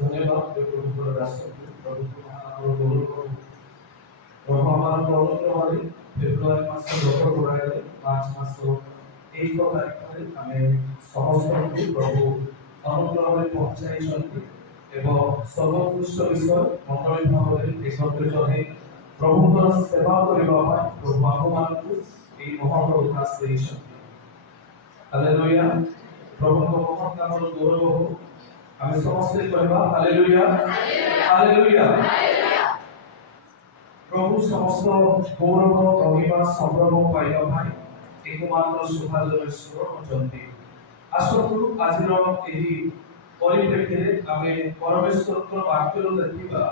धन्यवाद प्रभु राष्ट्र प्रभु हमारा वाली फेब्रुआरी मास गत गोड़ाई मार्च मास एक तारीख में समस्त प्रभु अनुग्रह पहुंचाई सर्वोत्कृष्ट विषय मंडली भाव एकत्रित हो प्रभुर सेवा करने प्रभु आम महत उल्लास हालेलुया प्रभु महत नाम गौरव हो आम समस्त कहवा हालेलुया हालेलुया प्रभु समस्त गौरव महिमा संभ्रम पाइबा भाई एकमात्र सुभाजन ईश्वर अछंती आसतु आज परिप्रेक्षी आम परमेश्वर वाक्य देखा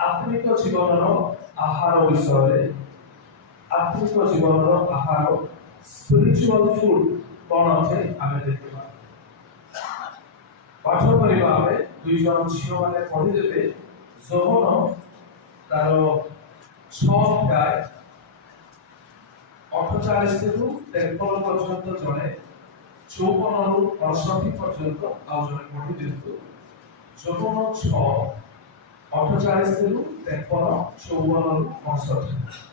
आत्मिक जीवन आहार विषय आत्मिक जीवन आहार स्पिरिचुअल फूड कौन अच्छे आम देखा पाठ करवा दुई जन झील मैंने पढ़ीदे जोहन तार 6 अध्याय 48 रु 53 पर्यंत जड़े 54 रु 68 पर्यंत आउ जड़े पढ़ी दिंतु जोहन 6 48 रु 53 54 रु 68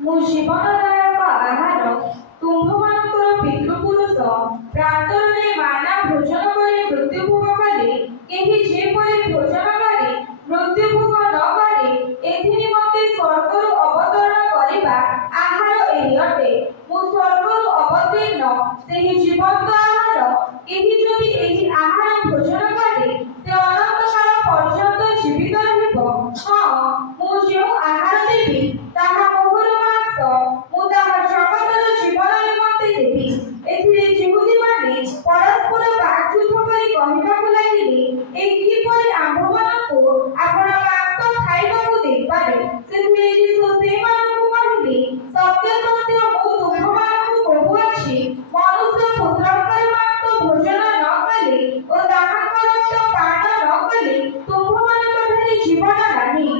मो जीवनदायक आहार तुम्भमानଙ୍କର ପିତୃପୁରୁଷ ପ୍ରାତଃରେ ମାନା ଭୋଜନ କରି ମୃତ୍ୟୁ ଭୋଗ କଲେ କେହି ଯେପରି ଭୋଜନ କରି ମୃତ୍ୟୁ ଭୋଗ ନ କରେ ଏଥିନିମନ୍ତେ ସ୍ୱର୍ଗରୁ ଅବତରଣ କରିବା ଆହାର ଏହି ଅଟେ ମୁଁ ସ୍ୱର୍ଗରୁ ଅବତୀର୍ଣ୍ଣ ସେହି ଜୀବନ୍ତ ଆହାର କେହି ଯଦି ଏହି ଆହାର ଭୋଜନ କରେ ସେ ଅନନ୍ତ କାଳ ପର୍ଯ୍ୟନ୍ତ ଜୀବିତ ରହିବ ହଁ ମୁଁ ଯେଉଁ ଆହାର ଦେବି ତାହା ମୁଁ ତାହା ଜଗତର ଜୀବନ ନିମନ୍ତେ ଦେବି ଏଥିରେ ଯିହୁଦୀମାନେ ପରସ୍ପର ବାକ୍ଯୁଦ୍ଧ କରି କହିବାକୁ ଲାଗିଲେ ଏ କିପରି ଆମ୍ଭମାନଙ୍କୁ ଆପଣ ମାଂସ ଖାଇବାକୁ ଦେଇପାରେ ସେଥିରେ ଯୀଶୁ ସେମାନଙ୍କୁ କହିଲେ ସତ୍ୟ ସତ୍ୟ ମୁଁ ତୁମ୍ଭମାନଙ୍କୁ କହୁଅଛି ମନୁଷ୍ୟ ପୁତ୍ରଙ୍କର ମାଂସ ଭୋଜନ ନ କଲେ ଓ ତାହାଙ୍କ ରକ୍ତ ପାନ ନ କଲେ ତୁମ୍ଭମାନଙ୍କଠାରେ ଜୀବନ ନାହିଁ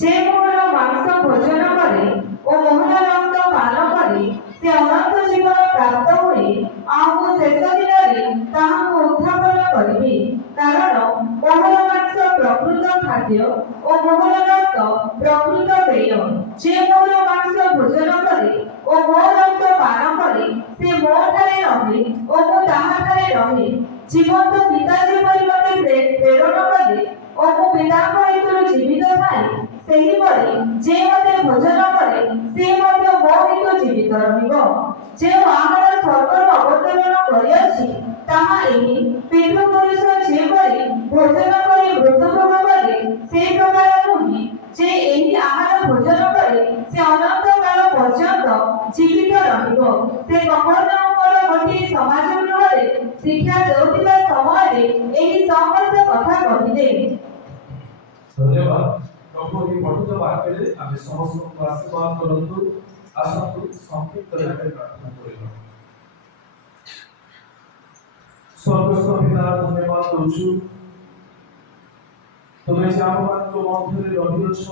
जे मोर मांस भोजन करे ओ मोहर रक्त पान करे से अनंत जीवन प्राप्त हुए आउ शेष दिन ताहाको उत्थापन करिबे कारण मोहर मांस प्रकृत खाद्य ओ मोहर रक्त प्रकृत पेय जे मोर मांस भोजन करे ओ मोर रक्त पान करे से मोठारे रहे ओ मो ताहाठारे रहे जीवंत पिता जेपरि मते प्रेरण कले ओ मो पिताଙ୍କ हेतु जीवित थाए सेहीपरि जे मते भोजन करे से मते मो हेतु जीवित रहिबो जे आहार स्वर्गରୁ ଅବତରଣ କରିଅଛି ତାହା ଏହି ପିତୃପୁରୁଷ ଯେପରି ଭୋଜନ କରି ମୃତ୍ୟୁ ଭୋଗ କଲେ ସେ ପ୍ରକାର ନୁହେଁ ଯେ ଏହି ଆହାର ଭୋଜନ କରେ ସେ ଅନନ୍ତ କାଳ ପର୍ଯ୍ୟନ୍ତ ଜୀବିତ ରହିବ ସେ କପରନାହଙ୍କର ଗୋଟିଏ ସମାଜ ଗୃହରେ ଶିକ୍ଷା ଦେଉଥିବା ସମୟରେ ଏହି ସମସ୍ତ କଥା କହିଲେ धन्यवाद प्रभु ही पठित वाक्य आम समस्त को आशीर्वाद करंतु आसतु संक्षिप्त भाव प्रार्थना करिबा स्वर्गस्थ पिता धन्यवाद करूछु तुमे जाममान को मध्य रहिअछ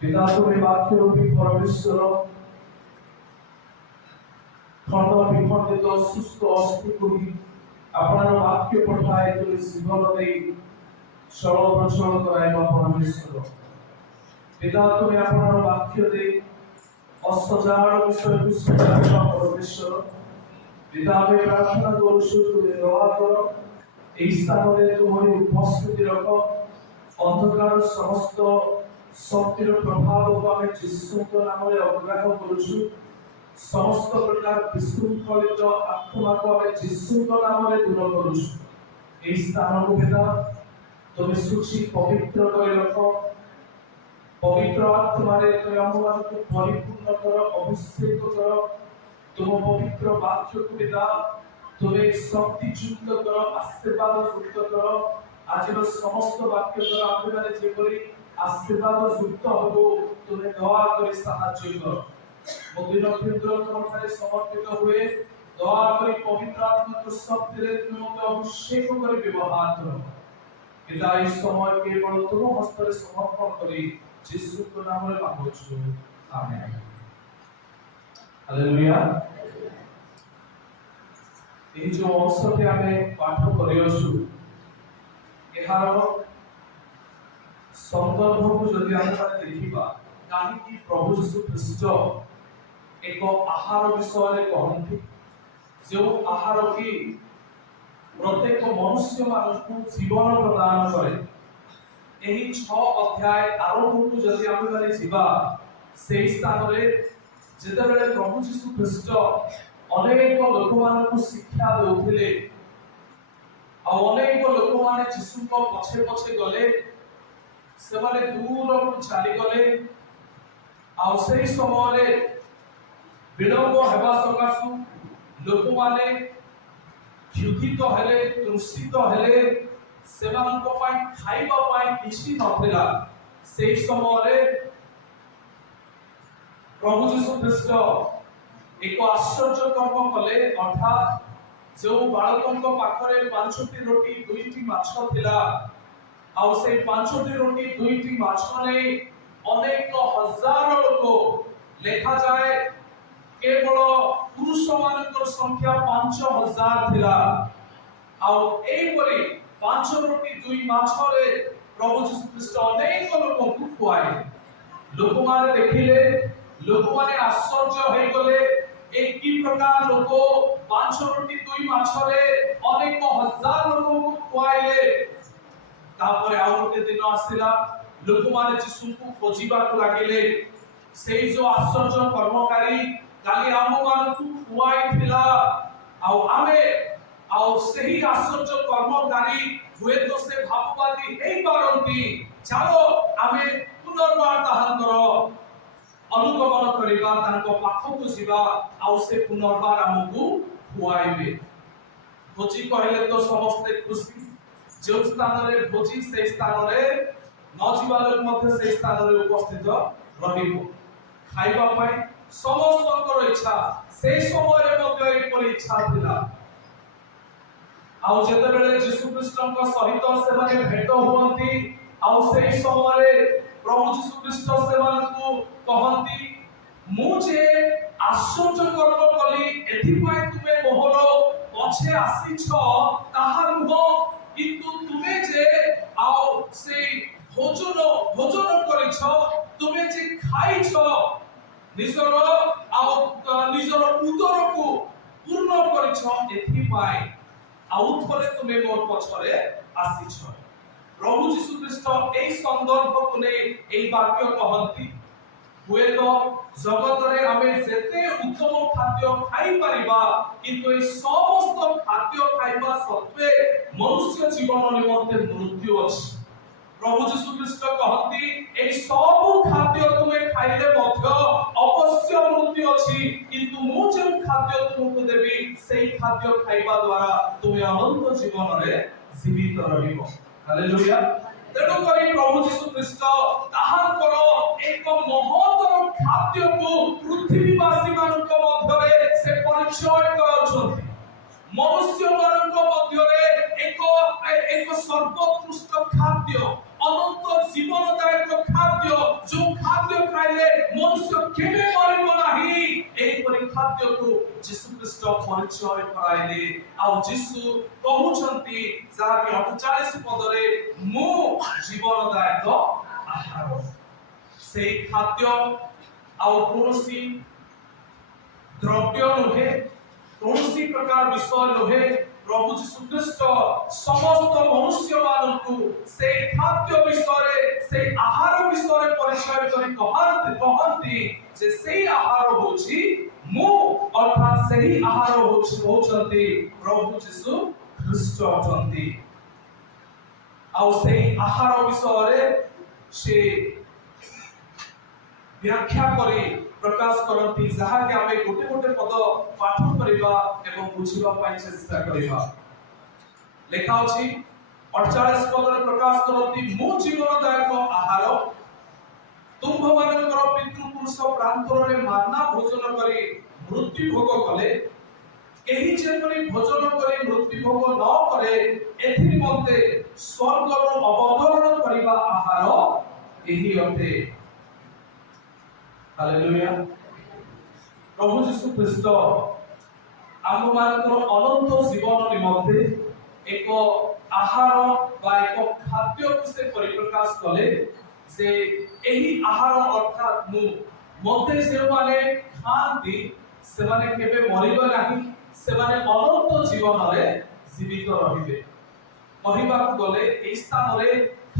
पिता तुमे वाक्य रूपी परमेश्वर खंड विखंडित सुस्थ अस्थि को आपणार वाक्य पठाए तुमे जीवन दे सरल प्रचल कराइबा परमेश्वर पिता तुमे आपणार वाक्य दे अष्टजार विषय को सुधारिबा परमेश्वर पिता में प्रार्थना करूछु तुमे दया करो এই স্থানে তোমার উপস্থিতি রাখো অন্ধকার সমস্ত শক্তির প্রভাবকে আমি যিশুଙ୍କ নামে অগ্রাহ্য করুଛୁ সমস্ত প্রকার বিশৃঙ্খলিত আত্মাকে আমি যিশুଙ୍କ নামে দূর করুଛୁ এই স্থানକୁ পিতা তুমি সূচি পবিত্র করে রাখো পবিত্র আত্মারে তুমি আমাকে পরিপূর্ণ করো অভিষেক করো তোমার পবিত্র বাক্যକୁ পিতা তুমি শক্তিযুক্ত করো আশীর্বাদ যুক্ত করো আজর সমস্ত বাক্য দ্বারা আমাদের যেপরি আশীর্বাদ যুক্ত হব তুমি দয়া করে সাহায্য করো মন্দির কেন্দ্র তোমার সমর্পিত হয়ে दया करी पवित्र आत्मा को शक्ति रे तुम मते अभिषेक करी व्यवहार करो। पिता इस समय केवल तुम हस्त रे समर्पण करी यीशु के नाम रे मांगुछु आमेन। हालेलुया। এই যে অংশটি আমি পাঠ করিଅছু এହାର সন্দর্ভକୁ যদি আমরা ଦେଖିବା କାହିଁକି ପ୍ରଭୁ ଯୀଶୁ ଖ୍ରୀଷ୍ଟ ଏକ ଆହାର ବିଷୟରେ କହନ୍ତି ଯେଉଁ ଆହାର କି ପ୍ରତ୍ୟେକ ମନୁଷ୍ୟମାନଙ୍କୁ ଜୀବନ ପ୍ରଦାନ କରେ। ଏହି 6 ଅଧ୍ୟାୟ ଆରମ୍ଭକୁ ଯଦି ଆମେ ମାନେ ଯିବା ସେହି ସ୍ଥାନରେ ଯେତେବେଳେ ପ୍ରଭୁ ଯୀଶୁ ଖ୍ରୀଷ୍ଟ ଅନେକ ଲୋକମାନଙ୍କୁ ଶିକ୍ଷା ଦେଉଥିଲେ ଆଉ ଅନେକ ଲୋକମାନେ ଯୀଶୁଙ୍କ ପଛେ ପଛେ ଗଲେ ସେମାନେ ଦୂରକୁ ଚାଲିଗଲେ ଆଉ ସେହି ସମୟରେ ବିଳମ୍ବ ହେବା ସକାଶୁ ଲୋକମାନେ କ୍ଷୁଧିତ ହେଲେ ତୃଷିତ ହେଲେ ସେମାନଙ୍କ ପାଇଁ ଖାଇବା ପାଇଁ କିଛି ନଥିଲା। ସେହି ସମୟରେ ପ୍ରଭୁ ଯୀଶୁ ଖ୍ରୀଷ୍ଟ ଏକ ଆଶ୍ଚର୍ଯ୍ୟ କର୍ମ କଲେ ଅର୍ଥାତ୍ ଯେଉଁ ବାଳକଙ୍କ ପାଖରେ 5ଟି ରୋଟି 2ଟି ମାଛ ଥିଲା ଆଉ ସେଇ 5ଟି ରୋଟି 2ଟି ମାଛ ନେଇ ଅନେକ ହଜାର ଲୋକ ଲେଖାଯାଏ କେବଳ ପୁରୁଷମାନଙ୍କର ସଂଖ୍ୟା 5000 ଥିଲା ଆଉ ଏଇପରି 5 ରୋଟି 2 ମାଛରେ ପ୍ରଭୁ ଯୀଶୁ ଖ୍ରୀଷ୍ଟ ଅନେକ ଲୋକଙ୍କୁ ଖୁଆଇଲେ। ଲୋକମାନେ ଦେଖିଲେ ଲୋକମାନେ ଆଶ୍ଚର୍ଯ୍ୟ ହେଇଗଲେ एक की प्रकार लोक 5 रोटी 2 माछरे अनेक हजार लोक खुआइले। तापर आउटे दिन आसिला लोक माने यीशु को खोजिबा को लागिले सेई जो आश्चर्य कर्मकारी काली आम मान को खुआई थिला आउ आमे आउ सेही आश्चर्य कर्मकारी हुए तो से भाववादी हे पारंती चलो आमे पुनर्बार ताहांकर अनुगमन करिबा तांको पाखकु जिबा आउ से पुनर्बार हमकु खुआइबे। भोजी कहले तो समस्त खुशी जो स्थान रे भोजी से स्थान रे न जिबा लोक मध्ये से स्थान रे उपस्थित रहिबो खाइबा पय समस्तकर इच्छा से समय रे मध्ये एपरि इच्छा थिला। आउ जेते बेले यीशु ख्रीष्टଙ୍କ सहित से माने भेट होवंती आउ से समय रे प्रभु यीशु ख्रीष्ट सेମାନଙ୍କୁ कहंती मुझे आश्चर्य कर्म कली एथिपाय तुमे मोहर पछे आसीछ ताहा नुह किंतु तुमे जे आउ से भोजन करिछ तुमे जे खाइछ निजर आउ निजर उदर को पूर्ण करिछ एथिपाय आउ थरे तुमे मोर पछरे आसीछ। प्रभु यीशु ख्रीष्ट এই संदर्भ को ने এই বাক্য कहंती हुए तो जगत रे आमे जेते उत्तम खाद्य खाई परिबा किंतु ए समस्त खाद्य खाइबा सत्वे मनुष्य जीवन निमंते मृत्यु अछि। प्रभु यीशु ख्रीष्ट कहंती ए सब खाद्य तुमे खाइले मध्य अवश्य मृत्यु अछि किंतु मु जे खाद्य तुमको देबी सेई खाद्य खाइबा द्वारा तुमे अनंत जीवन रे जीवित रहिबो। हालेलुया। तेणु करी प्रभु यीशु ख्रीष्ट ताहांकर एक महत्तर खाद्य को पृथ्वीवासी मानक मध्यरे से परिचय करछथि। मनुष्य मानक मध्यरे एक सर्वोत्कृष्ट खाद्य अनंत जीवनदायक खाद्य जो खाद्य खाइले मनुष्य केबे मरिबो नाही एई परि खाद्य को यीशु ख्रीष्ट परिचय कराइले। आ यीशु कहउछंती जा कि 48 पदरे मु जीवनदायक आहार से खाद्य आ कौनसी द्रव्य नुहे कौनसी प्रकार विषय नुहे प्रभु यीशु ख्रीष्ट समस्त मनुष्य मानकु से खाद्य विषय से आहार विषय परिचय करी कहंती जे से आहार होछि मु अर्थात सही आहार होछंती प्रभु यीशु ख्रीष्ट होछंती। आ से आहार विषय से व्याख्या करी प्रकाश करती जहा के आमे गोटे गोटे पद पाठ करिबा एवं बुझिबा पय चेष्टा करिबा। लेखा अछि 48 पद रे प्रकाश करती मु जीवनदायक आहार तुम्भ मानकर पितृपुरुष प्रांतर रे मान्ना भोजन करी मृत्यु भोग कले କେହି ଯେପରି ଭୋଜନ କରି ମୃତ୍ୟୁ ଭୋଗ ନ କରେ ଏଥି ନିମନ୍ତେ ସ୍ୱର୍ଗରୁ ଅବତରଣ କରିବା ଆହାର ଏହି ଅଟେ। ହାଲେଲୁୟା। ପ୍ରଭୁ ଯୀଶୁ ଖ୍ରୀଷ୍ଟ ଆମମାନଙ୍କର ଅନନ୍ତ ଜୀବନ ନିମନ୍ତେ ଏକ ଆହାର ବା ଏକ ଖାଦ୍ୟକୁ ସେ ପରିପ୍ରକାଶ କଲେ ଯେ ଏହି ଆହାର ଅର୍ଥାତ୍ ମୋତେ ଯେଉଁମାନେ ଖାଆନ୍ତି ସେମାନେ କେବେ ମରିବେ ନାହିଁ, ସେମାନେ ଅନନ୍ତ ଜୀବନରେ ଜୀବିତ ରହିବେ। କହିବାକୁ ଗଲେ ଏହି ସ୍ଥାନରେ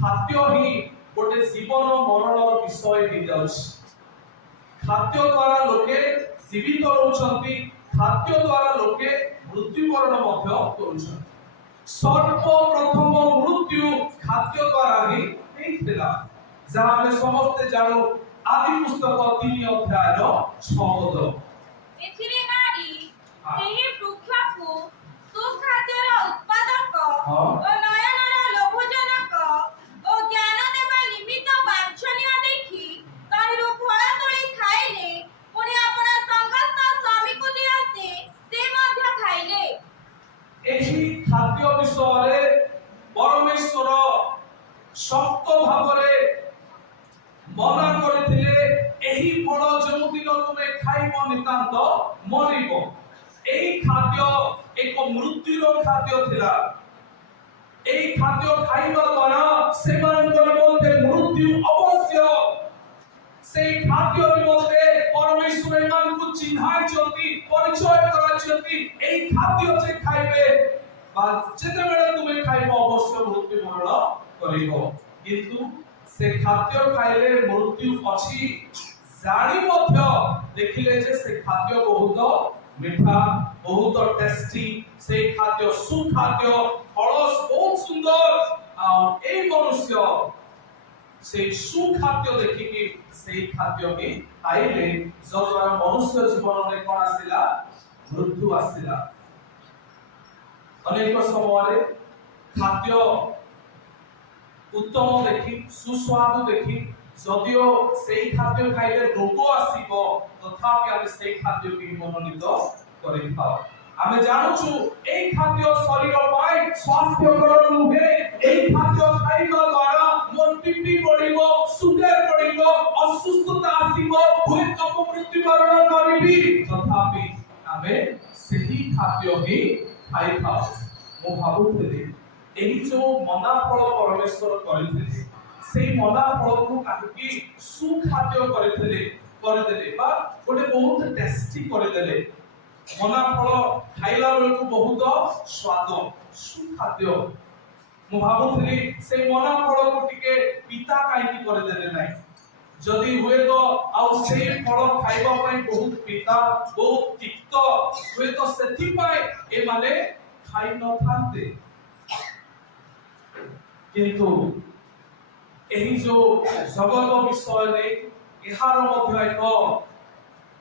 ଖାଦ୍ୟ ହିଁ ଗୋଟେ ଜୀବନ ମରଣର ବିଷୟ ହେଇଯାଉଛି। ଖାଦ୍ୟ ଦ୍ୱାରା ଲୋକେ ଜୀବିତ ରହୁଛନ୍ତି, ଖାଦ୍ୟ ଦ୍ୱାରା ଲୋକେ ମୃତ୍ୟୁବରଣ ମଧ୍ୟ କରୁଛନ୍ତି। ସର୍ବପ୍ରଥମ ମୃତ୍ୟୁ ଖାଦ୍ୟ ଦ୍ୱାରା ହିଁ ହେଇଥିଲା, ଯାହା ଆମେ ସମସ୍ତେ ଜାଣୁ। ଆଦି ପୁସ୍ତକ 3 ଅଧ୍ୟାୟର 6 ପଦ। ଏଥିରେ ନାରୀ ସେହି ବୃକ୍ଷକୁ ସୁଖାଦ୍ୟର ଉତ୍ପାଦକ ଓ ନୟନର ଲୋଭଜନକ ଓ ଜ୍ଞାନ ଦେବା ନିମିତ୍ତ ବାଞ୍ଛନୀୟ ଦେଖି ତହିଁରୁ ଫଳ ତୋଳି ଖାଇଲେ, ପୁଣି ଆପଣା ସମସ୍ତ ସ୍ୱାମୀକୁ ଦିଅନ୍ତେ, ସେ ମଧ୍ୟ ଖାଇଲେ। ଏହି ଖାଦ୍ୟ ବିଷୟରେ ପରମେଶ୍ୱର ଶକ୍ତ ଭାବରେ ମନା କରିଥିଲେ। ଏହି ଫଳ ଯେଉଁଦିନ ତୁମେ ଖାଇବ ନିତାନ୍ତ ମରିବ। ଏହି ଖାଦ୍ୟ ଏକ ମୃତ୍ୟୁର ଖାଦ୍ୟ ଥିଲା। ଏହି ଖାଦ୍ୟ ଖାଇବା ଦ୍ୱାରା ସେମାନଙ୍କ ନିମନ୍ତେ ମୃତ୍ୟୁ ଅବଶ୍ୟ। সেই খাদ্য নিমন্তে পরমেশ্বর এମାନଙ୍କୁ চিহ্নাইଛନ୍ତି, ପରିଚୟ କରାଇଛନ୍ତି। এই ଖାଦ୍ୟ যে ଖାଇବେ বা ଯେତେବେଳେ ତୁମେ ଖାଇବ ଅବଶ୍ୟ ମୃତ୍ୟୁବରଣ କରିବ। କିନ୍ତୁ ସେ ଖାଦ୍ୟ ଖାଇଲେ ମୃତ୍ୟୁ ଅଛି ଜାଣି ମଧ୍ୟ ଦେଖିଲେ ଯେ ସେ ଖାଦ୍ୟ ବହୁତ ମିଠା, ବହୁତ ଟେଷ୍ଟି। সেই ଖାଦ୍ୟ ସୁଖାଦ୍ୟ, ଫଳ ବହୁତ ସୁନ୍ଦର। ଆଉ এই ମନୁଷ୍ୟ সেই সুখাদ্য ଦେଖିକି সেই ଖାଦ୍ୟ ବି ଖାଇଲେ, ଯଦ୍ୱାରା ମନୁଷ୍ୟ ଜୀବନରେ କ'ଣ ଆସିଲା? ମୃତ୍ୟୁ ଆସିଲା। ଅନେକ ସମୟରେ ଖାଦ୍ୟ ଉତ୍ତମ ଦେଖି, ସୁସ୍ୱାଦୁ ଦେଖି ଯଦିଓ সেই ଖାଦ୍ୟ ଖାଇଲେ ରୋଗ ଆସିବ, ତଥାପି ଆମେ সেই ଖାଦ୍ୟକୁ ମନୋନୀତ କରିଥାଉ। ଆମେ ଜାଣୁଛୁ এই ଖାଦ୍ୟ ଶରୀର ପାଇଁ ସ୍ୱାସ୍ଥ୍ୟକର ନୁହେଁ। এই ଖାଦ୍ୟ ଖାଇବା ଦ୍ୱାରା ମୋର ବିପି ବଢିବ, ସୁଗାର ବଢିବ, ଅସୁସ୍ଥତା ଆସିବ, ହୁଏତ ମୁଁ ମୃତ୍ୟୁବରଣ କରିବି, ତଥାପି ଆମେ ସେହି ଖାଦ୍ୟ ହିଁ ଖାଇଥାଉ। ମୁଁ ଭାବୁଥିଲି ଏହି ଯେଉଁ ମନା ଫଳ ପରମେଶ୍ୱର କରିଥିଲେ, সেই ମନା ଫଳକୁ କାହିଁକି ସୁଖାଦ୍ୟ କରିଦେଲେ ବା ଗୋଟେ ବହୁତ ଟେଷ୍ଟି କରିଦେଲେ। ମନା ଫଳ ଖାଇଲା ବେଳକୁ ବହୁତ ସ୍ୱାଦ, ସୁଖାଦ୍ୟ। ମୁଁ ଭାବୁଥିଲି সেই ମନା ଫଳକୁ ଟିକେ ପିତା କାହିଁକି କରିଦେଲେ ନାହିଁ? ଯଦି ହୁଏତ ଆଉ সেই ଫଳ ଖାଇବା ପାଇଁ ବହୁତ ପିତା, ବହୁତ ତିକ୍ତ, ହୁଏତ ସେଥିପାଇଁ ଏମାନେ ଖାଇ ନଥାନ୍ତେ। କିନ୍ତୁ ଏହି ଯେଉଁ ଜଗତ ବିଷୟରେ ଏହାର ମଧ୍ୟ ଏକ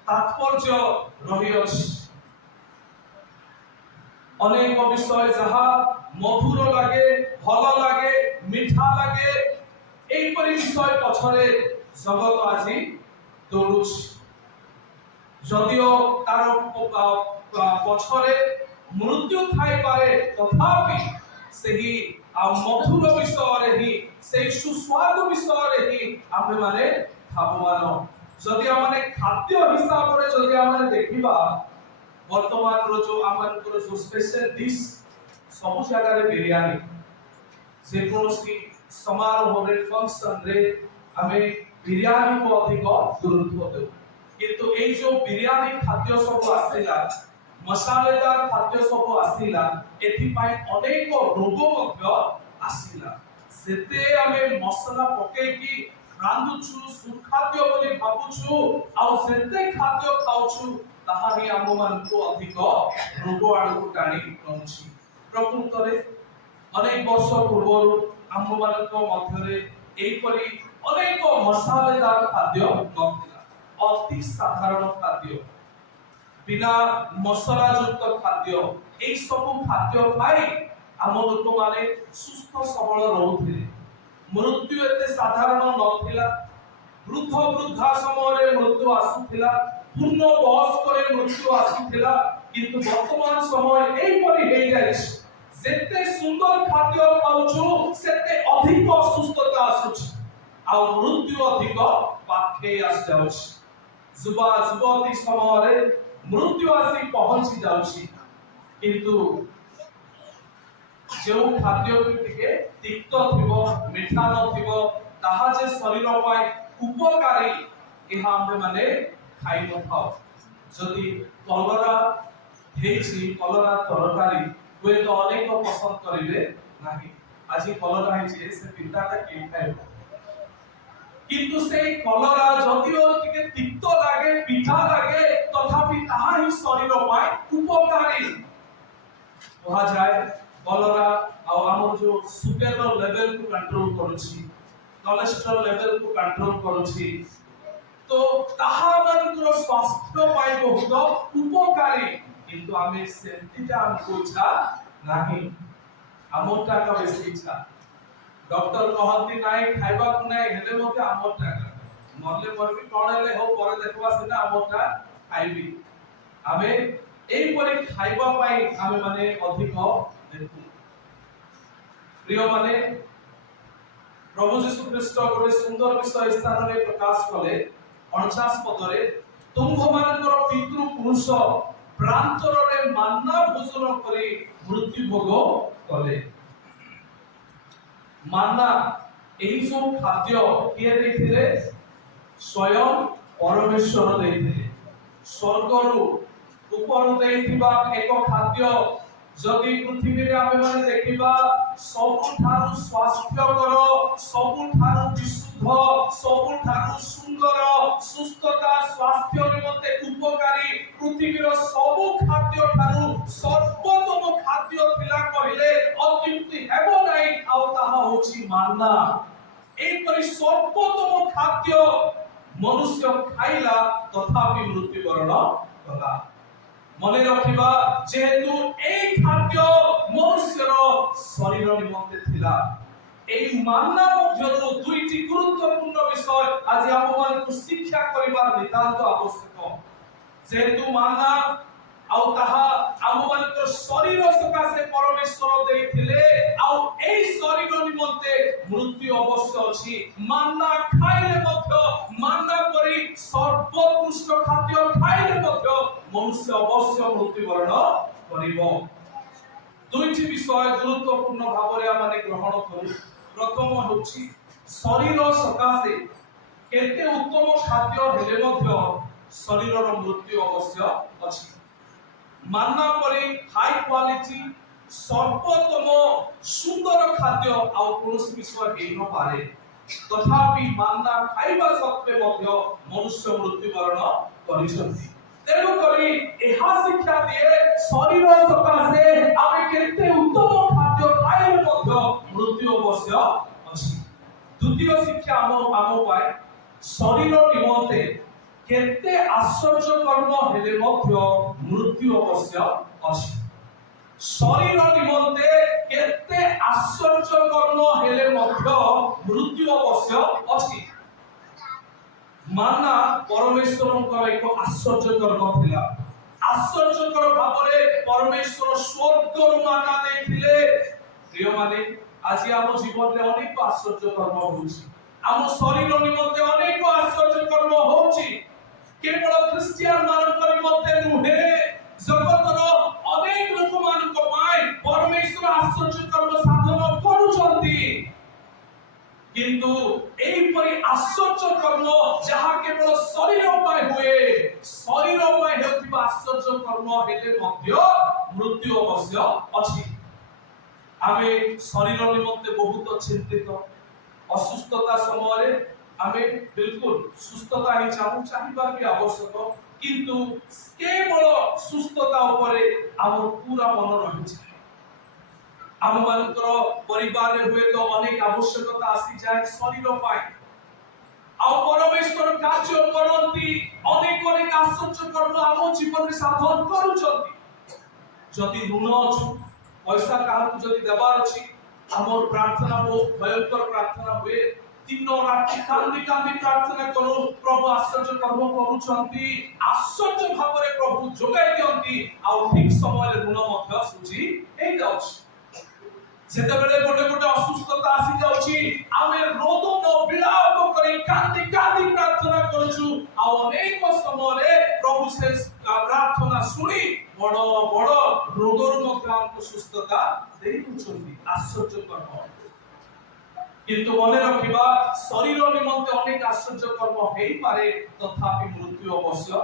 ତାତ୍ପର୍ଯ୍ୟ ରହିଅଛି। ଅନେକ ବିଷୟ ଯାହା ମଧୁର ଲାଗେ, ଭଲ ଲାଗେ, ମିଠା ଲାଗେ, ଏହିପରି ବିଷୟ ପଛରେ ଜଗତ ଆଜି ଦୌଡୁଛି। ଯଦିଓ ତାର ପଛରେ ମୃତ୍ୟୁ ଥାଇପାରେ, ତଥାପି ସେହି ମଧୁର ବିଷୟରେ ହିଁ, ସେହି ସୁସ୍ୱାଦୁ ବିଷୟରେ ହିଁ ଆମେମାନେ ଭାବମାନ। ଯଦି ଆମେ ଖାଦ୍ୟ ହିସାବରେ ଯଦି ଆମେ ଦେଖିବା, ବର୍ତ୍ତମାନର ଯେଉଁ ଆମମାନଙ୍କର ଯେଉଁ ସ୍ପେଶାଲ ଡିସ୍, ସବୁ ଜାଗାରେ ବିରିୟାନୀ। ଯେକୌଣସି ସମାରୋହରେ, ଫଙ୍କସନରେ ଆମେ ବିରିୟାନୀକୁ ଅଧିକ ଗୁରୁତ୍ୱ ଦେଉ। କିନ୍ତୁ এই ଯେଉଁ ବିରିୟାନୀ ଖାଦ୍ୟ ସବୁ ଆସିଲା, ମସାଲେଦାର ଖାଦ୍ୟ ସବୁ ଆସିଲା, ଏଥିପାଇଁ ଅନେକ ରୋଗ ମଧ୍ୟ ଆସିଲା। ସେତେ ଆମେ ମସଲା ପକେଇକି ରାନ୍ଧୁଛୁ, ସୁଖାଦ୍ୟ ବୋଲି ଭାବୁଛୁ, ଆଉ ସେତେ ଖାଦ୍ୟ ଖାଉଛୁ, ତାହା ହିଁ ଆମମାନଙ୍କୁ ଅଧିକ ରୋଗ ଆଡ଼କୁ ଟାଣି ନେଉଛି। ପ୍ରକୃତରେ ଅନେକ ବର୍ଷ ପୂର୍ବରୁ ଆମମାନଙ୍କ ମଧ୍ୟରେ ଏହିପରି ଅନେକ ମସାଲେଦାର ଖାଦ୍ୟ ନଥିଲା। ଅତି ସାଧାରଣ ଖାଦ୍ୟ, ବିନା ମସଲା ଯୁକ୍ତ ଖାଦ୍ୟ, এই ସବୁ ଖାଦ୍ୟ ଖାଇ ଆମ ଲୋକମାନେ ସୁସ୍ଥ ସବଳ ରହୁଥିଲେ। ମୃତ୍ୟୁ ଏତେ ସାଧାରଣ ନଥିଲା। ବୃଦ୍ଧା ସମୟରେ ମୃତ୍ୟୁ ଆସୁଥିଲା, ପୂର୍ଣ୍ଣ ବୟସ୍କରେ ମୃତ୍ୟୁ ଆସୁଥିଲା। কিন্তু বর্তমান সময় এইপরি হয়ে যাচ্ছে যেতে সুন্দর খাদ্য খাଉଛୁ সেতে ଅଧିକ অসুস্থতা আসুଛି ଆଉ ମୃତ୍ୟୁ ଅଧିକ ପାଖେଇ ଆସି ଯାଉଛି ଯୁବା ଯୁବତୀ ସମୟରେ ମୃତ୍ୟୁ ଆସି ପହଞ୍ଚି ଯାଉଛି କିନ୍ତୁ ଯେଉଁ ଖାଦ୍ୟ ଟିକେ ତିକ୍ତ ଥିବ ମିଠା ନଥିବ ତାହା ଯେ ଶରୀର ପାଇଁ ଉପକାରୀ ଏହା ଆମେ ମାନେ ଖାଇ ନଥାଉ ଯଦି କଲରା ହେଇଛି କଲରା ତରକାରୀ ହୁଏତ ଅନେକ ପସନ୍ଦ କରିବେ ନାହିଁ ଆଜି କଲରା ହେଇଛି ସେ ପିତାଟା କିଏ ଖାଇବ କିନ୍ତୁ ସେଇ କଲରା ଯଦିଓ ଟିକେ ତିକ୍ତ ଲାଗେ ପିଠା ଲାଗେ ତଥାପି ତାହା ହିଁ ଶରୀର ପାଇଁ ଉପକାରୀ କୁହାଯାଏ କଲରା ଆଉ ଆମର ଯୋଉ ସୁଗର ଲେଭେଲ କୁ कंट्रोल କରୁଛି कोलेस्ट्रॉल लेवल को कंट्रोल କରୁଛି तो ताहा ମାନଙ୍କର ସ୍ୱାସ୍ଥ୍ୟ ପାଇଁ ବହୁତ ଉପକାରୀ କିନ୍ତୁ ଆମେ ସେତିଟା ଆମକୁ ଇଚ୍ଛା ନାହିଁ ଆମଟା का ବେଶୀ ଇଚ୍ଛା डॉक्टर कहती नाही खाइबाକୁ नाही ହେଲେ ମଧ୍ୟ ଆମଟା ମରଲେ ମରବି କଣ ହେଲେ ହଉ ପରେ ଦେଖବା ସିନା ଆମଟା ଖାଇବି ଆମେ ଏଇପରି ଖାଇବା ପାଇଁ ଆମେ ମାନେ ଅଧିକ ଦେଖୁ प्रिय माने प्रभु यीशु ख्रीष्ट गोटे सुंदर विषय स्थान रे प्रकाश कले 49 पदरे तुम मानकर पितृ पुरुष प्रांतर रे मान्ना भोजन करी मृत्यु भोग कले मान्ना एही जो खाद्य किए देथिले स्वयं परमेश्वर देथिले स्वर्गरु ऊपर देथिबा एक खाद्य जदि पृथ्वी रे आमे माने देखिबा सबुठारु स्वास्थ्यकर सबुठारु विशुद्ध सबुठारु सुंदर सुस्थता स्वास्थ्य निमंते उपकारी पृथ्वी रो सब खाद्य ठारु सर्वोत्तम खाद्य थिला कहिले अत्युक्ति हेबो नाही आ ताहा होछि मान्ना एई परि सर्वोत्तम खाद्य मनुष्य खाइला तथापि मृत्युवरण कला मने रखिबा जेहेतु एई खाद्य मनुष्यर शरीर निमंते थिला एई मान्ना मध्यरु दुईटी गुरुत्वपूर्ण विषय आज आपण मानकु शिक्षा करिबा नितांत आवश्यक जेहेतु मान्ना आउ ताहा आपण मानकर शरीर सकासे परमेश्वर देथिले आउ एई शरीर निमंते मृत्यु अवश्य अछि मान्ना खाइले मध्य मान्ना परि सर्वोत्कृष्ट खाद्य खाइले मध्य मनुष्य अवश्य मृत्युवरण करिबो दुईटी विषय गुरुत्वपूर्ण भावरे आमाने ग्रहण करू प्रथम होछि शरीर सकासे केते उत्तम खाद्य हेले मध्य शरीरर मृत्यु अवश्य अछि मान्ना परि हाई क्वालिटी सर्वोत्तम सुंदर खाद्य आउ पुरुष विषय हेइ न पारे तथापि मान्ना खाइबा सत्वे मध्य मनुष्य मृत्युवरण करिसथि तेणु करी एहा शिक्षा दिए शरीर सकाशे आमे केते उत्तम खाद्य खाइले मध्य मृत्यु अवश्य अछि द्वितीय शिक्षा आम पाए शरीर निमंते केते आश्चर्य कर्म हेले मध्य मृत्यु अवश्य अछि शरीर निमंते केते आश्चर्य कर्म हेले मध्य मृत्यु अवश्य अछि माना परमेश्वरଙ୍କର ଏକ ଆଶ୍ଚର୍ଯ୍ୟକର ଥିଲା ଆଶ୍ଚର୍ଯ୍ୟକର ଭାବରେ ପରମେଶ୍ୱର ସ୍ୱର୍ଗରୁ ମାନା ଦେଇଥିଲେ ପ୍ରିୟ ମାନେ ଆଜି ଆମ ଜୀବନରେ ଅନେକ ଆଶ୍ଚର୍ଯ୍ୟକର୍ମ ହେଉଛି ଆମ ଶରୀର ନିମନ୍ତେ ଅନେକ ଆଶ୍ଚର୍ଯ୍ୟକର୍ମ ହେଉଛି କେବଳ ଖ୍ରୀଷ୍ଟିଆନ ମାନଙ୍କ ନିମନ୍ତେ ନୁହେଁ ଜଗତର ଅନେକ ଲୋକମାନଙ୍କ ପାଇଁ ପରମେଶ୍ୱର ଆଶ୍ଚର୍ଯ୍ୟକର୍ମ ସାଧନ କରୁଛନ୍ତି किंतु एई परि आश्चर्य कर्म जहा केवल शरीर पाए हुए शरीर पाए हेउथिबा आश्चर्य कर्म हेले मध्य मृत्यु अवश्य अछि आमे शरीर निमंते बहुत चिंतित असुस्थता समय आमे बिल्कुल सुस्थता ही चाहिबा भी आवश्यक किंतु केवल सुस्थता ऊपर आम पूरा मन रहिछि आम मानकर परिवार रे हुए तो अनेक आवश्यकता आसी जाए शरीर पाए आ परमेश्वर कार्य करंती अनेक अनेक आश्चर्य कर्म आम जीवन में साधन करूचंती जदि ऋण अछि पैसा काहू जदि देबार अछि हमर प्रार्थना बहुत भयंकर प्रार्थना हुए दिन राति कांदी कांदी प्रार्थना करू प्रभु आश्चर्य कर्म करूछंती आश्चर्य भावरे प्रभु जोगाई दियंती आ ठीक समय ऋण मध्य सुझी हे जाउछ जेतेबेले गोटे गोटे असुस्थता आसी जाउछि आमे रोदन विलाप करी कांदी कांदी प्रार्थना करूछु आ अनेक समय रे प्रभु से प्रार्थना सुनी बड़ बड़ रोगरु मध्य हमको सुस्थता देई दुछंती आश्चर्य कर्म किंतु मने रखिबा शरीर निमंते अनेक आश्चर्य कर्म हेई पारे तथापि मृत्यु अवश्य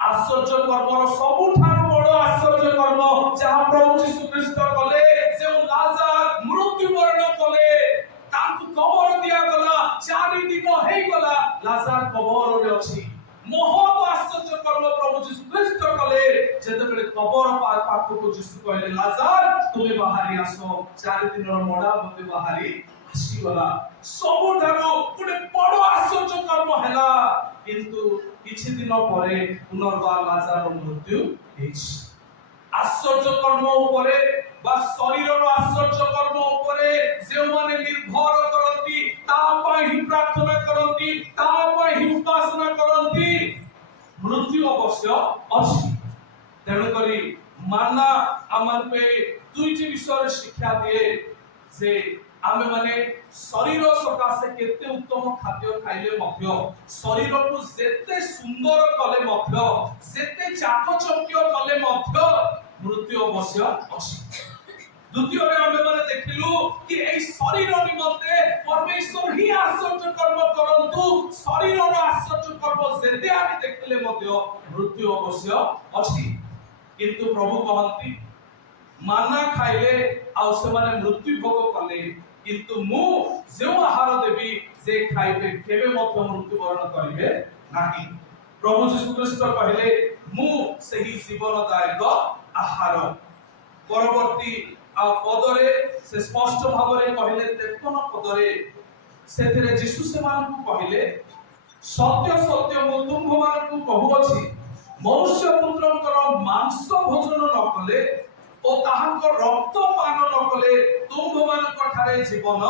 आश्चर्य कर्मर सबुठारु बड़ आश्चर्य कर्म जहाँ प्रभु यीशु ख्रीष्ट कले जे लाजार मृत्यु वरण कले तांकु कबर दिया गला 4 दिन हेई गला लाजार कबर रे अछि बहुत आश्चर्य कर्म प्रभु यीशु ख्रीष्ट कले जेतेबेले कबर पाखु को यीशु कहले लाजार तुमे बाहरी आसो 4 दिन रो मोडा बते बाहरी आसी गला सबुठारु गुटे बड़ आश्चर्य कर्म हैला किंतु किछि दिन परे पुनर्बार लाजार मृत्यु हेछि आश्चर्य कर्म उपरे बा शरीर आश्चर्य कर्म उपरे जे माने निर्भर करंती ता पई प्रार्थना करंती ता पई उपासना करंती मृत्यु अवश्य अछि तेणु करी माना आमन पे दुईटी विषय शिक्षा दिए जे आमे माने शरीर सकाशे केते उत्तम खाद्य खाइले मध्य शरीर को जेते सुंदर कले मध्य जेते चाकचक्य कले मध्य मृत्यु अवश्य अछि द्वितीय रे आमे माने देखिलु कि एई शरीर निमंते परमेश्वर ही आश्चर्य कर्म करंतु शरीर रो आश्चर्य कर्म जेते आमे देखले मध्य मृत्यु अवश्य अछि किंतु प्रभु कहंती माना खाइले आ से माने मृत्यु भोग कले किंतु मु जे आहार देबी जे खाइबे केबे मध्य मृत्यु वरण करिवे नाही प्रभु यीशु ख्रीष्ट कहले मु सही जीवनदायक आहार परवर्ती आ पदरे से स्पष्ट भावरे कहले 53 पदरे सेथिरे यीशु से मानकु कहले सत्य सत्य मु तुम मानकु कहूछि मनुष्य पुत्रंकर मांस भोजन न कले ओ ताहांको रक्त पान न कले तुम मानक ठारे जीवन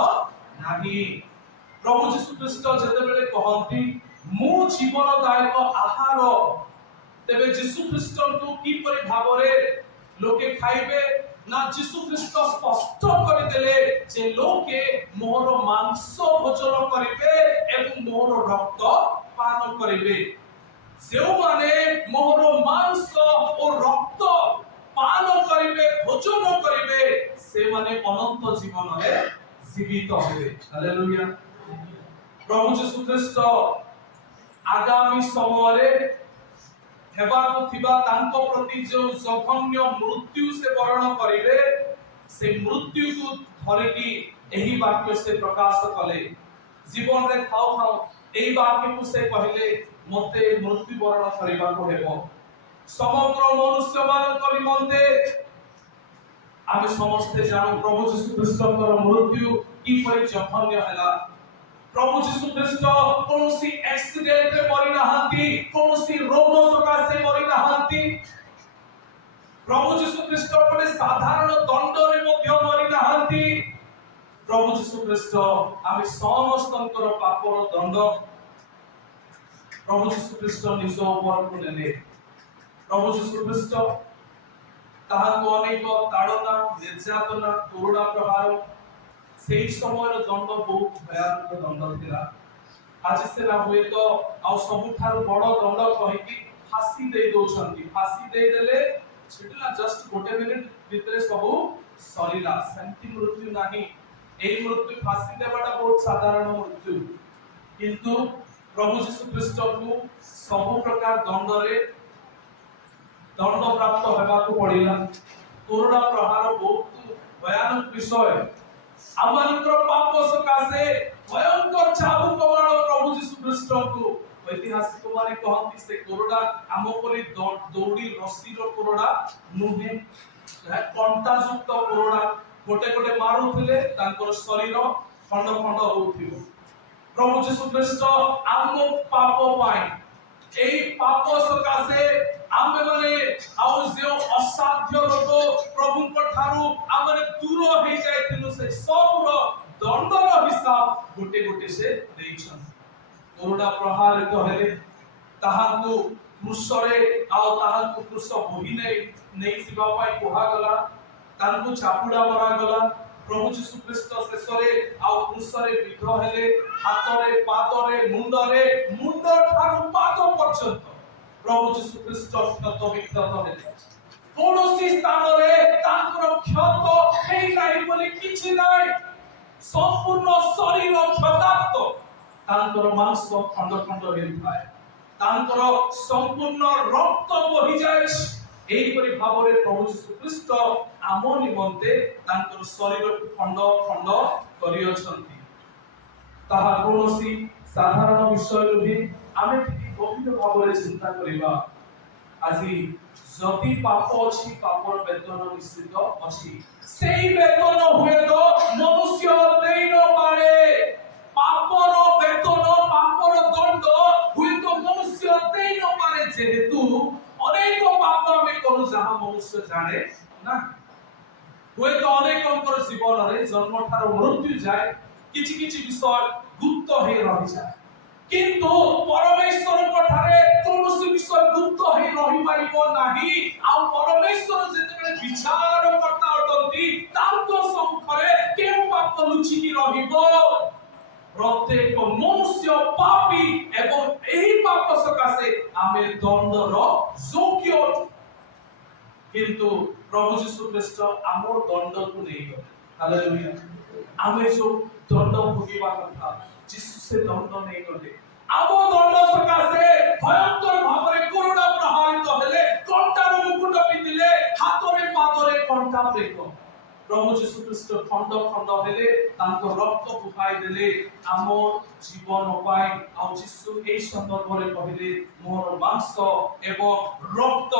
नाही प्रभु यीशु ख्रीष्ट जेतेबेले कहंती मु जीवनदायक आहार तेबे यीशु ख्रीष्ट को की परि भावरे लोके खाइबे ना यीशु ख्रीष्ट स्पष्ट करि देले जे लोके मोर मांस भोजन करिवे एवं मोर रक्त पान करिवे जे माने मोर मांस और रक्त पान करिवे भोजन करिवे से माने अनंत जीवन रे जीवित होबे हालेलुया प्रभु यीशु ख्रीष्ट आगामी समय रे हेबाकु थिबा तांको प्रति जो जघन्य मृत्यु से वर्ण करिवे से मृत्यु को धरिकी एही वाक्य से प्रकाश कले जीवन रे खाओ खाओ एही वाक्य को से कहले मते मृत्यु वर्ण करिबा को हेबो समग्र मनुष्य मान निमंते आमे समस्ते जानो प्रभु यीशु ख्रीष्टकर मृत्यु की परि जघन्य हैला प्रभु यीशु ख्रीष्ट कोनोसी एक्सीडेंट रे मरि नाहंती कोनोसी रोग सकाशे मरि नाहंती प्रभु यीशु ख्रीष्ट परे साधारण दंड रे मध्य मरि नाहंती प्रभु यीशु ख्रीष्ट आमे समस्तंकर पापर दंड प्रभु यीशु ख्रीष्ट निज ऊपर को नेले प्रभु यीशु ख्रीष्ट ताहाको अनेक ताड़ना निर्यातना कोरोना प्रहार सेही समय दंड बहुत भयानक दंड थिला आज से ना हुए तो आ सबुठार बड़ दंड कहि कि फांसी दे दोछंती फांसी दे देले छिटला जस्ट गोटे मिनिट भितरे सब सरीला शांति मृत्यु नाही एही मृत्यु फांसी देबाटा बहुत साधारण मृत्यु किंतु प्रभु यीशु ख्रीष्ट को सब प्रकार दंड रे दंड प्राप्त हेबाकु पड़िला कोरोना प्रहार बहुत भयानक विषय आमनकर पाप सकाशे भयंकर चाबुक बाण प्रभु यीशु ख्रीष्ट को ऐतिहासिक माने कहंती से कोरोना आम परि दौड़ी रस्सी रो कोरोना नुहे कंटा युक्त कोरोना गोटे गोटे मारुथिले तांकर शरीर खंड खंड होउथिबो प्रभु यीशु ख्रीष्ट आम पाप पाई एई पाप सकाशे आमे माने आउ जे असाध्य रोग प्रभु को ठारू आमे दूर हे जायथिलु से सब रो दंडर हिसाब गोटे गोटे से देइछन कोरोना प्रहारित हेले ताहाकु क्रूसरे आउ ताहाकु क्रूस बोहिने नहीं सिबा पाई कोहा गला तांकु चापुडा मरा गला प्रभु यीशु ख्रीष्ट शेषरे आउ क्रूसरे विध हेले हातरे पादरे मुंड ठारू पाद पर्यंत प्रभु यीशु ख्रीष्ट क्षत विक्षत हेले कोनोसी स्थान रे तांकर क्षत हेई नाही बोली किछि नाही संपूर्ण शरीर क्षताक्त तांकर मांस खंड खंड हेई थाए तांकर संपूर्ण रक्त बहि जाय एही परि भाबरे प्रभु यीशु ख्रीष्ट आम निमंते तांकर शरीर खंड खंड करियछंती ताहा कोनोसी साधारण विषय नुहे आमे गभीर भाबरे चिंता करिबा আজি যদি পাপ ଅଛି পাপର বেতন ନିଶ୍ଚିତ ଅଛି সেই বেতন ହୁଏତ ମନୁଷ୍ୟ ଦେଇ ନ ପାରେ ପାପର ବେତନ ପାପର ଦଣ୍ଡ ହୁଏତ ମନୁଷ୍ୟ ଦେଇ ନ ପାରେ ଯେହେତୁ ଅନେକ ପାପ ଆମେ କରୁ ଯାହା ମନୁଷ୍ୟ ଜାଣେ ନା ହୁଏତ ଅନେକଙ୍କର ଜୀବନରେ ଜନ୍ମ ଠାରୁ ମୃତ୍ୟୁ ଯାଏ କିଛି କିଛି ବିଷୟ ଗୁପ୍ତ ହେଇ ରହିଯାଏ किंतु परमेश्वर ठारे कोनोसी विषय गुप्त हे रहि पारिबो नाही आ परमेश्वर जेतेबे विचार करता अटंती तांको सम्मुखरे केउ पाप लुचि कि रहिबो प्रत्येक मनुष्य पापी एवं एही पाप सकासे आमे दंडर योग्य किंतु प्रभु यीशु ख्रीष्ट आमर दंड को नै गले हालेलुया आमे जो दंड भोगिबा कथा यीशु से दंड नै गले आबो दंड सकासे भयंकर भाबरे कोरोना प्रहारित हेले कंटार मुकुट पिंदिले हातरे पादरे कंटा प्रेक प्रभु यीशु ख्रीष्ट खंड खंड हेले तांको रक्त बुहाई देले आम जीवन पाई आ यीशु एई संदर्भ रे कहिले मोर मांस एवं रक्त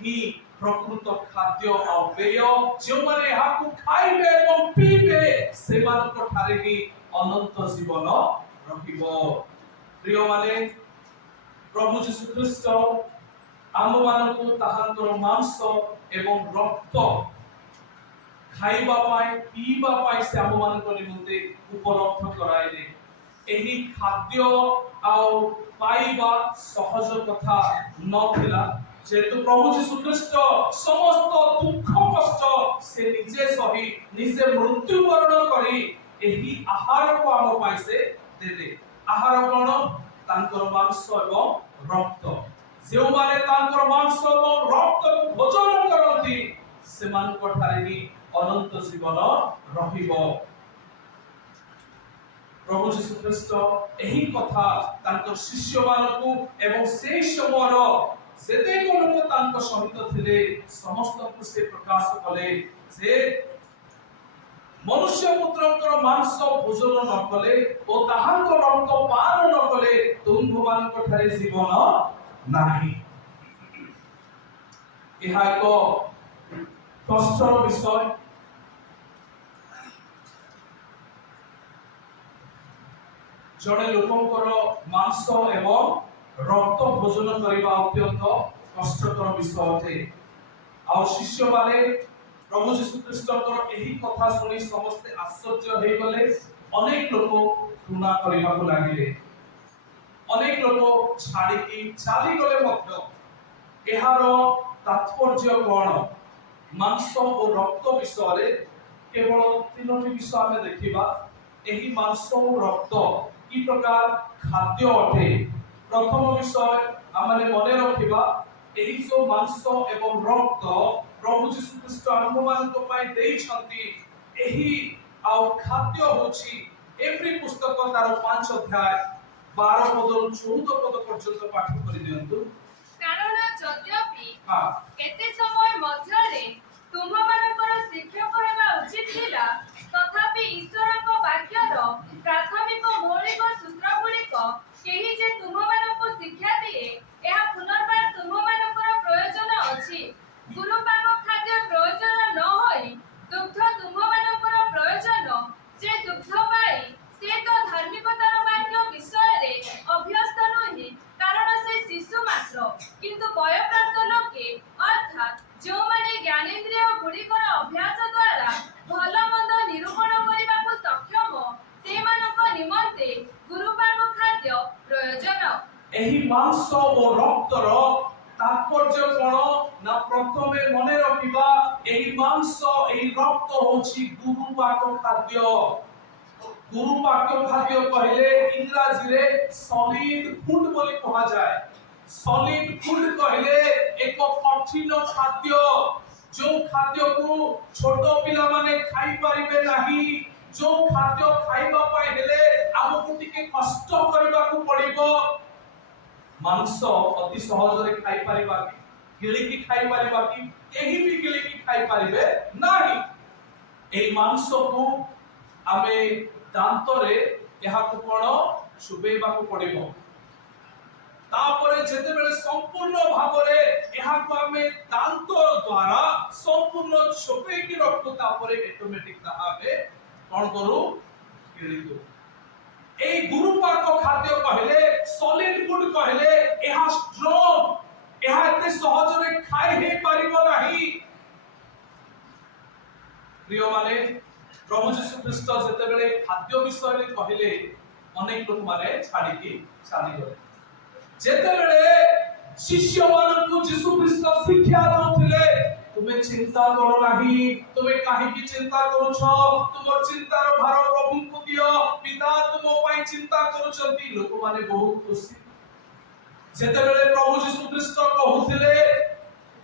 ही प्रकृत खाद्य आ पेय जो माने हाकु खाइबे एवं पीबे सेमानक ठारे ही अनंत जीवन रहिबो प्रिय माने प्रभु यीशु ख्रीष्ट आम मानकु ताहांकर मांस एवं रक्त खाइबा पाई पीबा पाई से आम मानक निमंते उपलब्ध कराइले एही खाद्य आउ पाइबा सहज कथा नथिला जेतु प्रभु यीशु ख्रीष्ट समस्त दुख कष्ट से निजे सही निजे मृत्यु वरण करी एही आहार को आम पाई से देले आहार कोन तांकर मांस एवं रक्त जे माने तांकर मांस एवं रक्त को भोजन करंती सेमान ठारे ही अनंत जीवन रहिबो प्रभु यीशु ख्रीष्ट एही कथा तांकर शिष्य मानकु एवं से समर जेते को लोक तांकर सहित थिले समस्त को से प्रकाश कले जे मनुष्य पुत्रकर मांस भोजन न कले ओ ताहांकर रक्त पान न कले तुम्भमानक ठारे जीवन नाही एहा एक कष्टर विषय जड़े लोकंकर मांस एवं रक्त भोजन करने अत्यंत कष्टकर विषय अटे आ शिष्य माने प्रभु यीशु ख्रीष्टकर एही कथा सुनी समस्ते आश्चर्य हे गले अनेक लोक घृणा करबा को लागिले अनेक लोक छाड़ी की चली गले मध्य एहार तात्पर्य कोन मांस और रक्त विषय रे केवल तीनोटी विषय आमे देखिबा एही मांस और रक्त की प्रकार खाद्य अटे प्रथम विषय आमने मने रखिबा एही जो मांस एवं रक्त प्रभु यीशु ख्रीष्ट आममान को पाई देई छंती एही आ खाद्य होछि एवरी पुस्तक तार 5 अध्याय 12 पद 14 पद पर्यंत पाठ करि दियंतु कारण यद्यपि केते समय मध्यरे तुम्हमानकर शिक्षक हेबा उचित थिला तथापि ईश्वरक वाक्यर प्राथमिक मौलिक सूत्र गुड़िक केही जे तुम्हमानक शिक्षा दिए एहा पुनर्बार तुम्हमानकर प्रयोजन अछि गुरुपाक खाद्य प्रयोजन न होई दुग्ध तुम्हमानकर प्रयोजन जे दुग्ध पाई से तो धार्मिकतार वाक्य विषय रे अभ्यस्त नहि कारण से शिशु मात्र किंतु वयप्राप्त लोके अर्थात जो माने ज्ञानेन्द्रिय गुड़िकर अभ्यास द्वारा ଏହି ମାଂସ ଓ ରକ୍ତର ତାତ୍ପର୍ଯ୍ୟ କଣ ନା ପ୍ରଥମେ ମନେ ରଖିବା ଏହି ମାଂସ ଏହି ରକ୍ତ ହେଉଛି ଗୁରୁପାକ ଖାଦ୍ୟ। ଗୁରୁପାକ ଖାଦ୍ୟ କହିଲେ ଇଂରାଜୀରେ ସଲିଡ୍ ଫୁଡ୍ ବୋଲି କୁହାଯାଏ। ସଲିଡ୍ ଫୁଡ୍ କହିଲେ ଏକ କଠିନ ଖାଦ୍ୟ, ଯୋଉ ଖାଦ୍ୟକୁ ଛୋଟ ପିଲାମାନେ ଖାଇ ପାରିବେ ନାହିଁ, ଯୋଉ ଖାଦ୍ୟ ଖାଇବା ପାଇଁ ହେଲେ ଆମକୁ ଟିକେ କଷ୍ଟ କରିବାକୁ ପଡିବ। ମାଂସ ଅତି ସହଜରେ ଖାଇ ପାରିବା କି? ଗିଳିକି ଖାଇ ପାରିବା କି? କେହି ବି ଗିଳିକି ଖାଇ ପାରିବେ ନାହିଁ। এই ମାଂସକୁ ଆମେ ଦାନ୍ତରେ ଏହାକୁ କଣ ଚୋବେଇବାକୁ ପଡିବ। ତାପରେ ଯେତେବେଳେ ସମ୍ପୂର୍ଣ୍ଣ ଭାବରେ ଏହାକୁ ଆମେ ଦାନ୍ତ ଦ୍ୱାରା ସମ୍ପୂର୍ଣ୍ଣ ଚୋବେଇକି ରଖୁ, ତାପରେ ଅଟୋମେଟିକ ତାହା ଆମେ କଣ କରୁ? ଗିଳି ଦଉ। এই গুরুপাক খাদ্য কহিলে সলিড ফুড কহিলে ଏହା স্ট্রং, ଏହା এতে সহজরে খাই হে পারিব ନାହିଁ। প্রিয় মানে প্রভু যীশু খ্রিস্ট যেতেবেলে খাদ্য বিষয়ে কহিলে অনেক লোক মানে ছাড়িকি চালিগলে। যেতেবেলে শিষ্যମାନଙ୍କୁ যীশু খ্রিস্ট শিକ୍ଷା দଉଥିଲେ তুমি চিন্তা করো ନାହିଁ, তুমি কাহিকি চিন্তা କରୁଛ, ତୁମର ଚିନ୍ତାର ଭାର ପ୍ରଭୁଙ୍କୁ ଦିଅ, ପିତା ତୁମ ପାଇଁ ଚିନ୍ତା କରୁଛନ୍ତି। ଲୋକମାନେ ବହୁତ ଖୁସି। ଯେତେବେଳେ ପ୍ରଭୁ ଯୀଶୁ ଖ୍ରୀଷ୍ଟ କହୁଥିଲେ